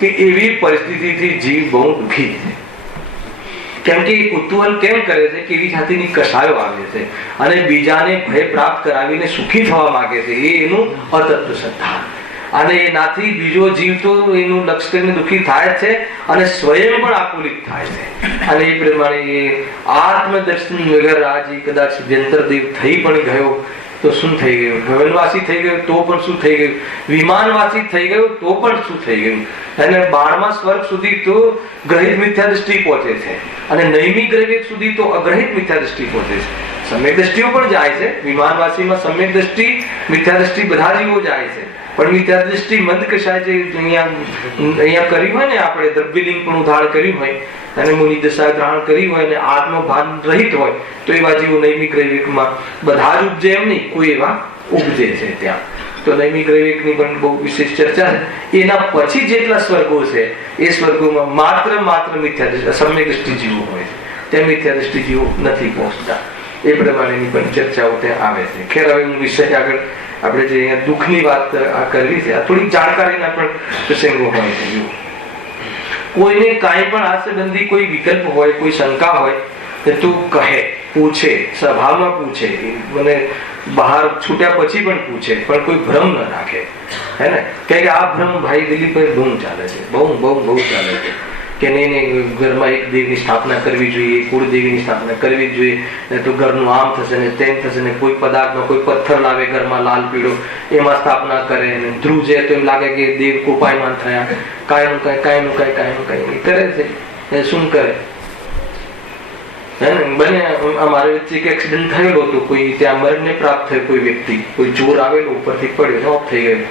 કે એવી પરિસ્થિતિથી જીવ બહુ દુઃખી છે. કેમ કે કુતૂહલ કેમ કરે છે કે એવી જાતિની કસાયો આવે છે અને બીજાને ભય પ્રાપ્ત કરાવીને સુખી થવા માંગે છે. એ એનું અતત્વ શ્રદ્ધા. અને એનાથી બીજો જીવ તો એનું લક્ષ્ય કરીને દુઃખી થાય છે અને સ્વયં પણ આકુલિત થાય છે. અને એ પ્રમાણે આત્મદર્શન વગર આજે કદાચ વ્યંતરદેવ થઈ પણ ગયો તો શું થઈ ગયું? ભવનવાસી થઈ ગયું તો પણ શું થઈ ગયું? વિમાનવાસી થઈ ગયું તો પણ શું થઈ ગયું? અને 12મા સ્વર્ગ સુધી તો ગ્રહિત મિથ્યા દ્રષ્ટિ પહોંચે છે અને નૈમિક ગ્રહિત સુધી તો અગ્રહિત મિથ્યા દ્રષ્ટિ પહોંચે છે. સમ્યક દ્રષ્ટિઓ પણ જાય છે. વિમાનવાસીમાં સમ્યક દ્રષ્ટિ, મિથ્યા દ્રષ્ટિ બધા જીવો જાય છે. પણ મિથ્યા દ્રષ્ટિ મંદ કશાય જે અહીંયા કર્યું હોય ને, આપણે દ્રવ્યલિંગ પણ ઉધાર કર્યું હોય અને મુનિ દશા ગ્રહણ કરી હોય અને આત્મભાન રહિત હોય તો એવા જીવો નૈમિક ગ્રહિકમાં બધા જ ઉપજે એમ નહીં, કોઈ એવા ઉપજે છે ત્યાં. તો નૈમિક ગ્રહિકની પણ બહુ વિશેષ ચર્ચા છે. એના પછી જેટલા સ્વર્ગો છે એ સ્વર્ગોમાં માત્ર મિથ્યા દ્રષ્ટિ, સમ્યક દ્રષ્ટિ જીવો હોય છે. ત્યાં મિથ્યા દ્રષ્ટિ જીવો નથી પહોંચતા. એ પ્રમાણેની પણ ચર્ચાઓ ત્યાં આવે છે. ખેર હવે હું વિષય આગળ આપણે જે અહીંયા દુઃખની વાત કરવી છે, આ થોડીક જાણકારીના પણ પ્રસંગો હોય છે. કોઈને કાંઈ પણ આ સંબંધી કોઈ વિકલ્પ હોય, કોઈ શંકા હોય તો તું કહે, પૂછે, સભામાં પૂછે, મને બહાર છૂટ્યા પછી પણ પૂછે, પણ કોઈ ભ્રમ ન રાખે. હે ને? કે આ ભ્રમ ભાઈ દિલીપભાઈ બહુ ચાલે છે, બહુ ચાલે છે. કે નહીં ઘરમાં એક દેવની સ્થાપના કરવી જોઈએ, કુળદેવીની સ્થાપના કરવી જોઈએ, ને તો ઘરનું આમ થશે ને તેમ થશે ને કોઈ પદાર્થનો કોઈ પથ્થર લાવે ઘરમાં લાલ પીળો એમાં સ્થાપના કરે ને ધ્રુજે તો એમ લાગે કે દેવ કોપાયમાન થયા, કાયનું કઈ કરે છે. શું કરે? બને અમારે વચ્ચે એક એક્સિડન્ટ થયેલો હતો, કોઈ ત્યાં મરણને પ્રાપ્ત થયો, કોઈ વ્યક્તિ, કોઈ ચોર આવેલો ઉપરથી પડ્યો ઓફ થઈ ગયો.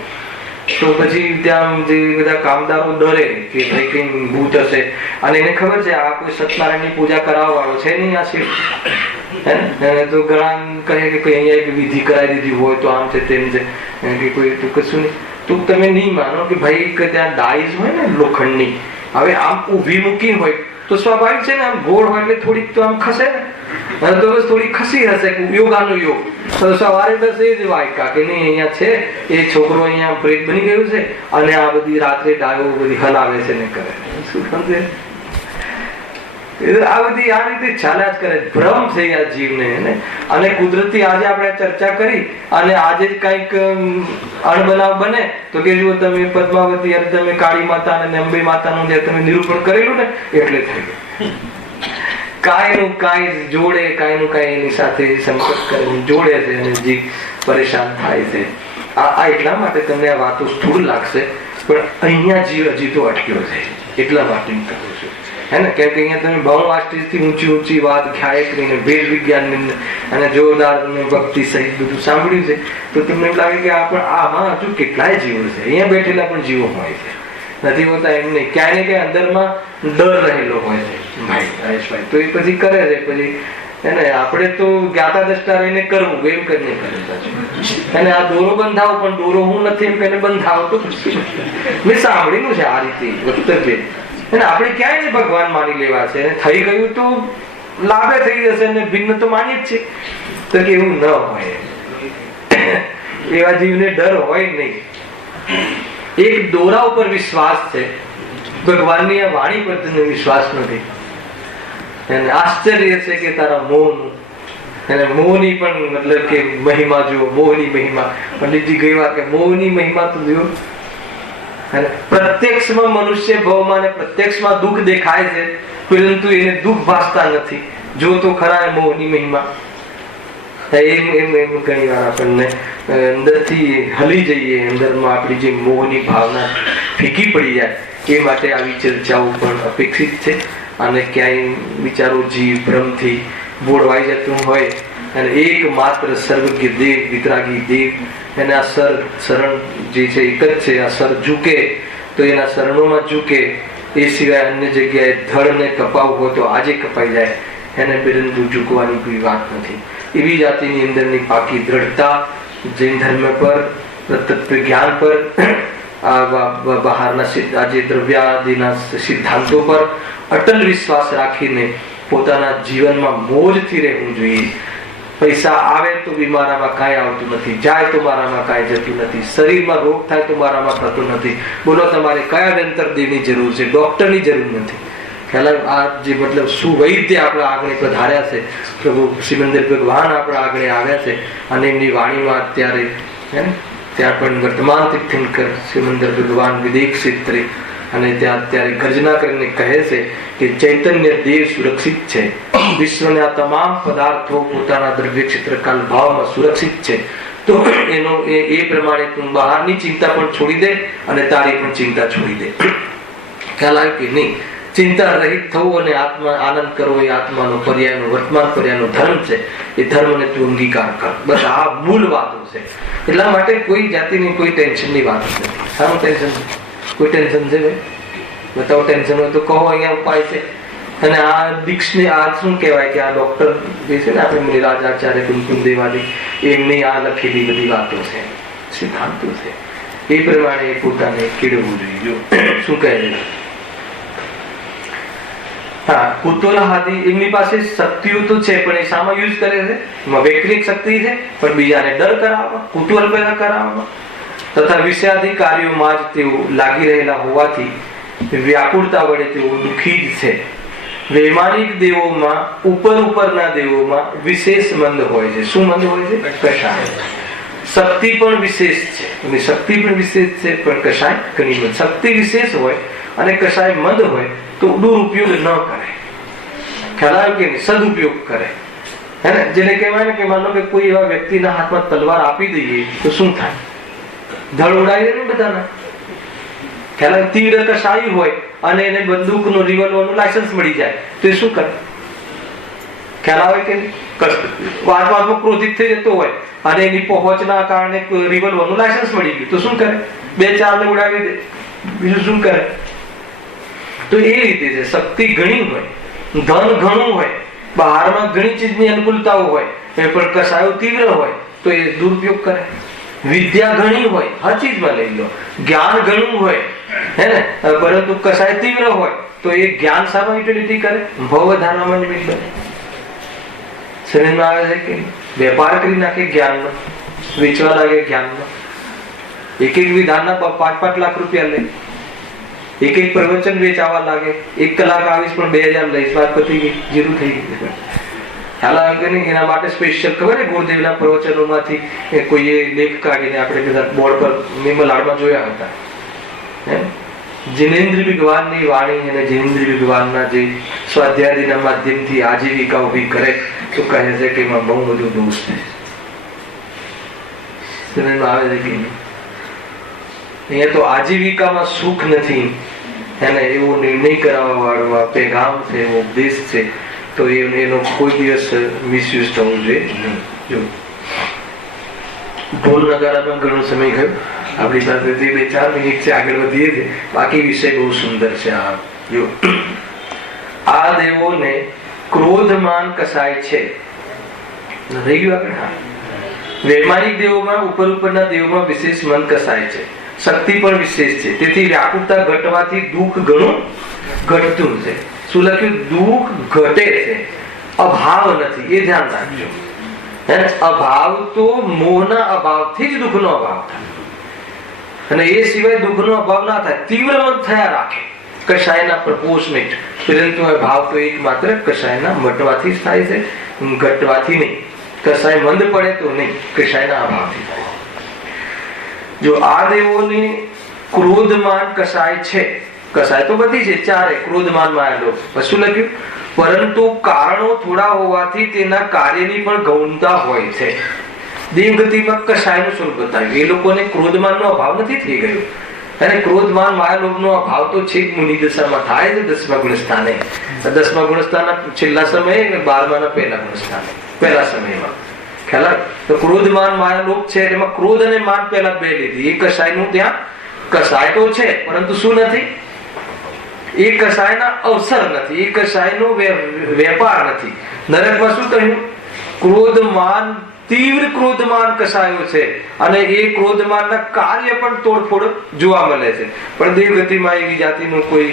તો પછી ત્યાં જે બધા કામદારો ડરે કે ભાઈ કઈ ભૂત હશે, અને એને ખબર છે આ કોઈ સત્યનારાયણની પૂજા કરાવવા વાળો છે નહીં આ શિવ. તો ઘણા કહે કે કોઈ અહીંયા એક વિધિ કરાવી દીધી હોય તો આમ છે તેમ છે, કે કોઈ તો કશું નહીં. તો તમે નહીં માનો કે ભાઈ કે ત્યાં ડાઈઝ હોય ને લોખંડની, હવે આમ ઊભી મૂકી હોય તો સ્વાભાવિક છે ને આમ ગોળ હોય એટલે થોડીક તો આમ ખસે ને, તો બસ થોડી ખસી હશે. યોગાનો યોગ તો સવારે બસ એ જ વાયકા કે નહીં અહીંયા છે એ છોકરો અહીંયા પ્રેત બની ગયું છે અને આ બધી રાત્રે ડાયો બધી હલાવે છે ને કરે. શું સમજે? આ બધી આ રીતે ચાલ્યા જ કરે, ભ્રમ થઈ ગયા જીવને. અને કુદરતી આજે આપણે ચર્ચા કરી અને આજે જ કઈક અણબનાવ બને તો કે જો તમે પદ્માવતી અને તમે કાળી માતા અને અંબે માતાનું જે તમે નિરૂપણ કરેલું ને એટલે થઈ ગયું. કાંઈનું કાંઈ જોડે, કાંઈનું કાંઈ એની સાથે સંકટ કરીને જોડે છે અને જીવ પરેશાન થાય છે. આ એટલા માટે તમને આ વાતો સ્થૂળ લાગશે, પણ અહીંયા જીવ હજી તો અટક્યો છે એટલા માટે હું કહું છું. હે ને? કેમ કે અહીંયા તમે બહુ આષ્ટીથી ઊંચી વાત ગાયત્રી ને વેદ વિજ્ઞાન અને જોરદાર ભક્તિ સહિત બધું સાંભળ્યું છે તો તમને એમ લાગે કે આમાં હજુ કેટલાય જીવો છે. અહીંયા બેઠેલા પણ જીવો હોય છે, નથી હોતા એમ નહીં. ક્યાંય ને ક્યાંય અંદરમાં ડર રહેલો હોય છે ભાઈ હરેશભાઈ. તો એ પછી કરે છે પછી એને આપણે તો જ્ઞાતા દ્રષ્ટા રહીને કરવું એમ કરીને કરે. અને આ દોરો બંધાવો પણ દોરો હું નથી એમ કહીને બંધાવો તો મેં સાંભળેલું છે આ રીતે વક્તવ્ય. અને આપણે ક્યાંય ભગવાન માની લેવા છે, થઈ ગયું તો લાભે થઈ જશે ને ભિન્ન તો માની જ છે. તો કે એવું ન હોય, એવા જીવને ડર હોય નહીં. એક દોરા ઉપર વિશ્વાસ છે, ભગવાનની આ વાણી પર તને વિશ્વાસ નથી. અને આશ્ચર્ય છે કે તારા મોહનું, અને મોહની પણ મતલબ કે મહિમા જુઓ, મોહની મહિમા. પંડિતજી ગઈ વાત કે મોહની મહિમા તો જુઓ. અને પ્રત્યક્ષમાં મનુષ્ય ભાવમાં અને પ્રત્યક્ષમાં દુઃખ દેખાય છે પરંતુ એને દુઃખ ભાસતા નથી. જો તો ખરા મોહની મહિમા. એમ ઘણી વાર આપણને અંદરથી હલી જઈએ, અંદરમાં આપણી જે મોહની ભાવના ફીકી પડી જાય. એ માટે આવી ચર્ચાઓ પણ અપેક્ષિત છે. અને ક્યાંય વિચારો જીવ ભ્રમથી બોળવાઈ જતું હોય અને એકમાત્ર સર્વજ્ઞ દેવ, વિતરાગી દેવ, એને આ શરણ જે છે એક જ છે. આ સર ઝૂકે તો એના શરણોમાં ઝૂકે, એ સિવાય અન્ય જગ્યાએ ધડને કપાવવું હોય તો આજે કપાઈ જાય. એને બિરંદુ ઝૂકવાની કોઈ વાત નથી. એવી જાતિની અંદરની પાકી દ્રઢતા જૈન ધર્મ પર, તત્વ જ્ઞાન પર, બહારના આજે દ્રવ્યાદિના સિદ્ધાંતો પર અટલ વિશ્વાસ રાખીને પોતાના જીવનમાં મોજથી રહેવું જોઈએ. પૈસા આવે તો બી મારામાં કાંઈ આવતું નથી, જાય તો મારામાં કાંઈ જતું નથી, શરીરમાં રોગ થાય તો મારામાં થતો નથી. બોલો તમારે કયા વેંતરદેવની જરૂર છે? ડોક્ટરની જરૂર નથી. આ જે મતલબ સુવૈદ્ય આપણા આગળ પધાર્યા છે, પ્રભુ શ્રીમંદર ભગવાન આપણા આગળ આવ્યા છે. અને એમની વાણીમાં અત્યારે ત્યાં પણ વર્તમાન તીર્થંકર શ્રીમંદર ભગવાન વિદેક્ષિત અને ત્યાં અત્યારે ગર્જના કરીને કહે છે કે ચૈતન્ય દેવ સુરક્ષિત છે. વિશ્વના તમામ પદાર્થો પોતાના દ્રવ્ય ક્ષેત્રકાલ ભાવમાં સુરક્ષિત છે. તો એનો એ પ્રમાણે તું બહારની ચિંતા પણ છોડી દે અને તારી પણ ચિંતા છોડી દે. ખ્યાલ આવે કે નહીં? ચિંતા રહિત થવું અને આત્મા આનંદ કરવો એ આત્માનો પર્યાયનો વર્તમાન પર્યાયનો ધર્મ છે. એ ધર્મને તું અંગીકાર કર. બસ આ મૂળ વાતો છે. એટલા માટે કોઈ જાતિની કોઈ ટેન્શનની વાત નથી. સારું ટેન્શન? કોઈ ટેન્શન છે ભાઈ? બતાવો ટેન્શન હોય તો કહો, અહીંયા ઉપાય છે. અને આ દીક્ષને આ શું કહેવાય કે આ ડોક્ટર જે છે ને આપણે મુનિરાજાચાર્ય કુમકુમ દેવાદી એમની આ લખેલી બધી વાતો છે, સિદ્ધાંતો છે. એ પ્રમાણે પોતાને કેળવવું જોઈએ. શું કહે છે? હા, કુતૂહલાદિ એમની પાસે શક્તિઓ તો છે પણ એ શામાં યુઝ કરે છે? વૈકલ્પિક શક્તિ છે પણ બીજાને ડર કરાવવા, કુતૂહલ પેદા કરાવવા તથા વિષયાધિકારીઓમાં જ તેઓ લાગી રહેલા હોવાથી વ્યાકુળતા વડે તેઓ દુઃખી જ છે. વૈમાનિક દેવોમાં ઉપરના દેવોમાં વિશેષ મંદ હોય છે. શું મંદ હોય છે? કષાય. શક્તિ પણ વિશેષ છે, શક્તિ પણ વિશેષ છે પણ કષાય ઘણી મંદ. શક્તિ વિશેષ હોય અને કષાય મંદ હોય તો દુરુપયોગ ન કરે, ખ્યાલ આવ્યો કે નહીં? સદુપયોગ કરે, હે ને? જેને કહેવાય ને કે માનો કે કોઈ એવા વ્યક્તિના હાથમાં તલવાર આપી દઈએ તો શું થાય? ધડ ઉડાવી દે ને બધાના. ખ્યાલ આવે? તીવ્ર કસાઈ હોય અને એને બંદૂકનું રિવોલ્વરનું લાયસન્સ મળી જાય તો એ શું કરે? ખ્યાલ આવે કે નહીં? વાતમાં ક્રોધિત થઈ જતો હોય અને એની પહોંચના કારણે રિવોલ્વરનું લાયસન્સ મળી ગયું તો શું કરે? 2-4 ને ઉડાવી દે, બીજું શું કરે? તો એ રીતે છે. શક્તિ ઘણી હોય, ધન ઘણું હોય, બહારમાં ઘણી ચીજની અનુકૂળતાઓ હોય, એ પણ કસાયો તીવ્ર હોય તો એ દુરુપયોગ કરે. વિદ્યા ઘણી હોય, હર ચીજમાં લઈ લો, જ્ઞાન ઘણું હોય, હે ને, પરંતુ કસાય તીવ્ર હોય તો એ જ્ઞાન સામે યુટિલિટી કરે, ભવ ધારવામાં નિમિત્ત બને. શરીરમાં આવે છે કે વેપાર કરી નાખે જ્ઞાનનો, વેચવા લાગે જ્ઞાનનો. એક વિધાનના 5-5 લાખ રૂપિયા લે, એક પ્રવચન વેચાવા લાગે, 1 કલાક આવીશ પણ 2000 લઈશ, વાત પતી ગઈ, જીરું થઈ ગયું. ખ્યાલ આવે કે નહીં? એના માટે સ્પેશિયલ ખબર છે ગુરુદેવના પ્રવચનોમાંથી કોઈએ લેખ કાઢીને આપણે બધા બોર્ડ પર મેમલાડમાં જોયા હતા. જિનેન્દ્ર ભગવાનની વાણી અને જિનેન્દ્ર ભગવાનના જે સ્વાધ્યાયના માધ્યમથી આજીવિકા ઉભી કરે તો કહે છે કે એમાં બહુ બધું દોષ છે. સમજમાં આવે છે કે નહીં? અહીંયા તો આજીવિકામાં સુખ નથી, એને એવો નિર્ણય કરાવવા વાળો પેગામ છે, એવો ઉપદેશ છે, તો એનો કોઈ દિવસ મિસયુઝ થવું જોઈએ નહીં. જો ઢોલ નગારામાં ઘણો સમય ગયો, આપણી પાસે 2-4 મિનિટ છે, આગળ વધીએ છીએ. બાકી વિષય બહુ સુંદર છે. જો આ દેવોને ક્રોધમાન કસાય છે, રહી ગયું આપણે. હા, વૈમાનિક દેવોમાં ઉપરના દેવોમાં વિશેષ મન કસાય છે, શક્તિ પણ વિશેષ છે, તેથી વ્યાકુળતા ઘટવાથી દુઃખ ઘણું ઘટતું છે. શું લખ્યું? દુઃખ ઘટે છે, અભાવ નથી. એ ધ્યાન રાખજો. અભાવ તો મોહના અભાવથી જ દુઃખનો અભાવ થાય, અને એ સિવાય દુઃખનો અભાવ ના થાય. તીવ્ર મત થયા રાખે કશાયના પ્રપોઝમેન્ટ, પરંતુ અભાવ તો એકમાત્ર કશાયના મટવાથી જ થાય છે, ઘટવાથી નહીં. કશાય મંદ પડે તો નહીં, કશાયના અભાવથી થાય. જો આ દેવોને ક્રોધમાન કસાય છે, કસાય તો બધી છે, 4 ક્રોધમાન માયા. શું લખ્યું? પરંતુ કારણો થોડા હોવાથી તેના કાર્યની પણ ગૌણતા હોય છે. દેવગતિમાં કસાયનું સ્વરૂપ બતાવ્યું. એ લોકોને ક્રોધમાનનો અભાવ નથી થઈ ગયો, અને ક્રોધમાન માયાલોભનો અભાવ તો છેક મુનિ દશામાં થાય છે, 10મા ગુણસ્થાને. 10મા ગુણસ્થાનના છેલ્લા સમયે અને 12માના પહેલા ગુણસ્થાને, પહેલા સમયમાં. ખ્યાલ? તો ક્રોધમાન માયાલોભ છે, એમાં ક્રોધ અને માન પહેલા 2 લીધી. એ કસાયનું ત્યાં કસાય તો છે, પરંતુ શું નથી? એ કસાયના અવસર નથી, એ કસાયનો વેપાર નથી. નરકમાં શું કહ્યું? ક્રોધમાન, તીવ્ર ક્રોધમાન કસાયો છે, અને એ ક્રોધમાનના કાર્ય પણ તોડફોડ જોવા મળે છે. પણ દેવગતિમાં એવી જાતિનો કોઈ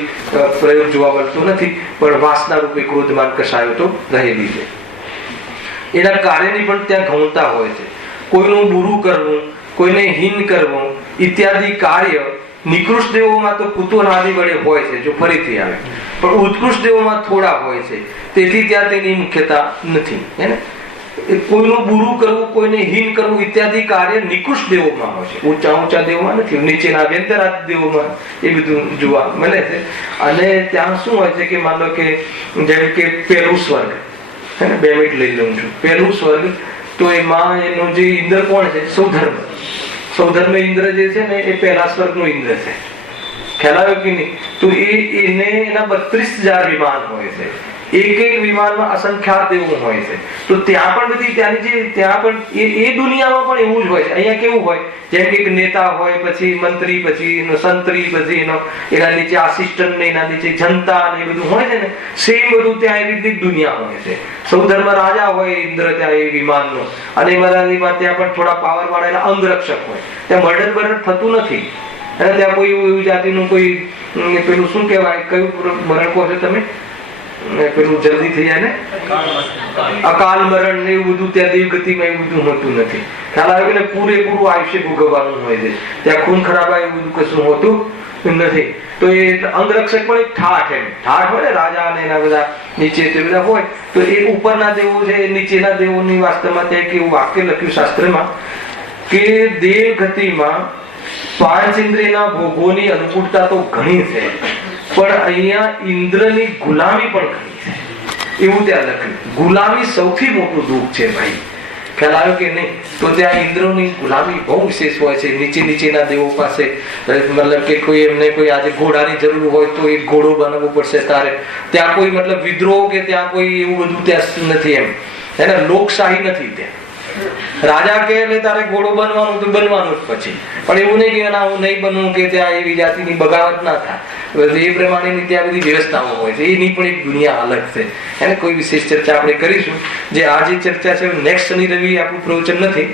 પ્રયોગ જોવા મળતો નથી, પણ વાસના રૂપે ક્રોધમાન કસાયો તો રહેલી છે. એના કાર્યની પણ ત્યાં ગૌણતા હોય છે. કોઈનું બુરું કરવું, કોઈને હીન કરવું ઇત્યાદિ કાર્ય નિકૃષ્ટ દેવોમાં તો કુતૂહલાદિ વડે હોય છે, જો ફરીથી આવે, પણ ઉત્કૃષ્ટ દેવોમાં થોડા હોય છે, તેથી ત્યાં તેની મુખ્યતા નથી. હે ને? કોઈનું બુરું કરવું, કોઈને હીન કરવું ઇત્યાદિ કાર્ય નિકૃષ્ટ દેવોમાં હોય છે, ઊંચા દેવોમાં નથી. નીચેના અભ્યંતરાદિ દેવોમાં એ બધું જોવા મળે છે. અને ત્યાં શું હોય છે કે માનો કે જેમ કે પહેલું સ્વર્ગ, હે ને, 2 મિનિટ લઈ લઉં છું. પહેલું સ્વર્ગ તો એમાં એનો જે ઇન્દ્ર કોણ છે? સૌધર્મ. સૌધર્મ ઇન્દ્ર જે છે ને એ પહેલા સ્વર્ગનો ઇન્દ્ર છે. ખ્યાલ આવ્યો કે નહીં? તો એને એના 32,000 વિમાન હોય છે. એક વિમાનમાં અસંખ્યાત દેવો હોય છે. તો ત્યાં પણ બધી ત્યાંની જે ત્યાં પણ એ દુનિયામાં પણ એવું જ હોય છે. અહીંયા કેવું હોય? જેમ કે એક નેતા હોય, પછી મંત્રી, પછી એનો સંત્રી, પછી એના નીચે આસિસ્ટન્ટ ને એના નીચે જનતા ને એ બધું હોય છે ને, સેમ બધું ત્યાં એવી રીતે દુનિયા હોય છે. સૌધર્મ રાજા હોય ઇન્દ્ર ત્યાં એ વિમાનનો, અને એમાં ત્યાં પણ થોડા પાવર વાળા એના અંગરક્ષક હોય. ત્યાં મર્ડર થતું નથી, અને ત્યાં કોઈ એવું જાતિનું કોઈ પેલું શું કહેવાય, કયું મરણ કહો છો તમે? પેલું જલ્દી થઈ જાય ને, અકાલ મરણ ને એવું બધું ત્યાં દેવગતિમાં એવું બધું હોતું નથી. ખ્યાલ આવે કે પૂરેપૂરું આયુષ્ય ભોગવવાનું હોય છે. ત્યાં ખૂન ખરાબા એવું બધું કશું હોતું નથી. તો એ અંગરક્ષક પણ એક ઠાઠ, એમ ઠાઠ હોય ને, રાજા અને એના બધા નીચે તે બધા હોય. તો એ ઉપરના દેવો છે, નીચેના દેવોની વાસ્તવમાં ત્યાં એક એવું વાક્ય લખ્યું શાસ્ત્રમાં કે દેવગતિમાં 5 ઇન્દ્રિયના ભોગોની અનુકૂળતા તો ઘણી છે, પણ અહીંયા ઇન્દ્રની ગુલામી પણ ઘણી છે એવું ત્યાં લખ્યું. ગુલામી સૌથી મોટું દુઃખ છે ભાઈ, ખ્યાલ આવ્યો કે નહીં? તો ત્યાં ઇન્દ્રની ગુલામી બહુ વિશેષ હોય છે. નીચેના દેવો પાસે મતલબ કે કોઈ એમને કોઈ આજે ઘોડાની જરૂર હોય તો એક ઘોડો બનાવવો પડશે તારે. ત્યાં કોઈ મતલબ વિદ્રોહ કે ત્યાં કોઈ એવું બધું ત્યાં નથી એમ, એને લોકશાહી નથી ત્યાં. રાજા કે એટલે તારે ઘોડો બનવાનું તો બનવાનું જ પછી, પણ એવું નહીં કે હું નહીં બનવું કે ત્યાં એવી જાતિની બગાવત ના થાય. એ પ્રમાણેની ત્યાં બધી વ્યવસ્થાઓ હોય છે. એની પણ એક દુનિયા અલગ છે. એને કોઈ વિશેષ ચર્ચા આપણે કરીશું. જે આ જે ચર્ચા છે નેક્સ્ટ શનિ રવિ આપણું પ્રવચન નથી,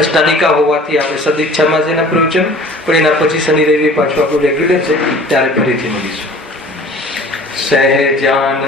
અષ્ટાનિકા હોવાથી આપણે સદિચ્છામાં છે એના પ્રવચન, પણ એના પછી શનિ રવિ પાછું આપણું રેગ્યુલર છે, ત્યારે ફરીથી મળીશું. સહેજાનંદ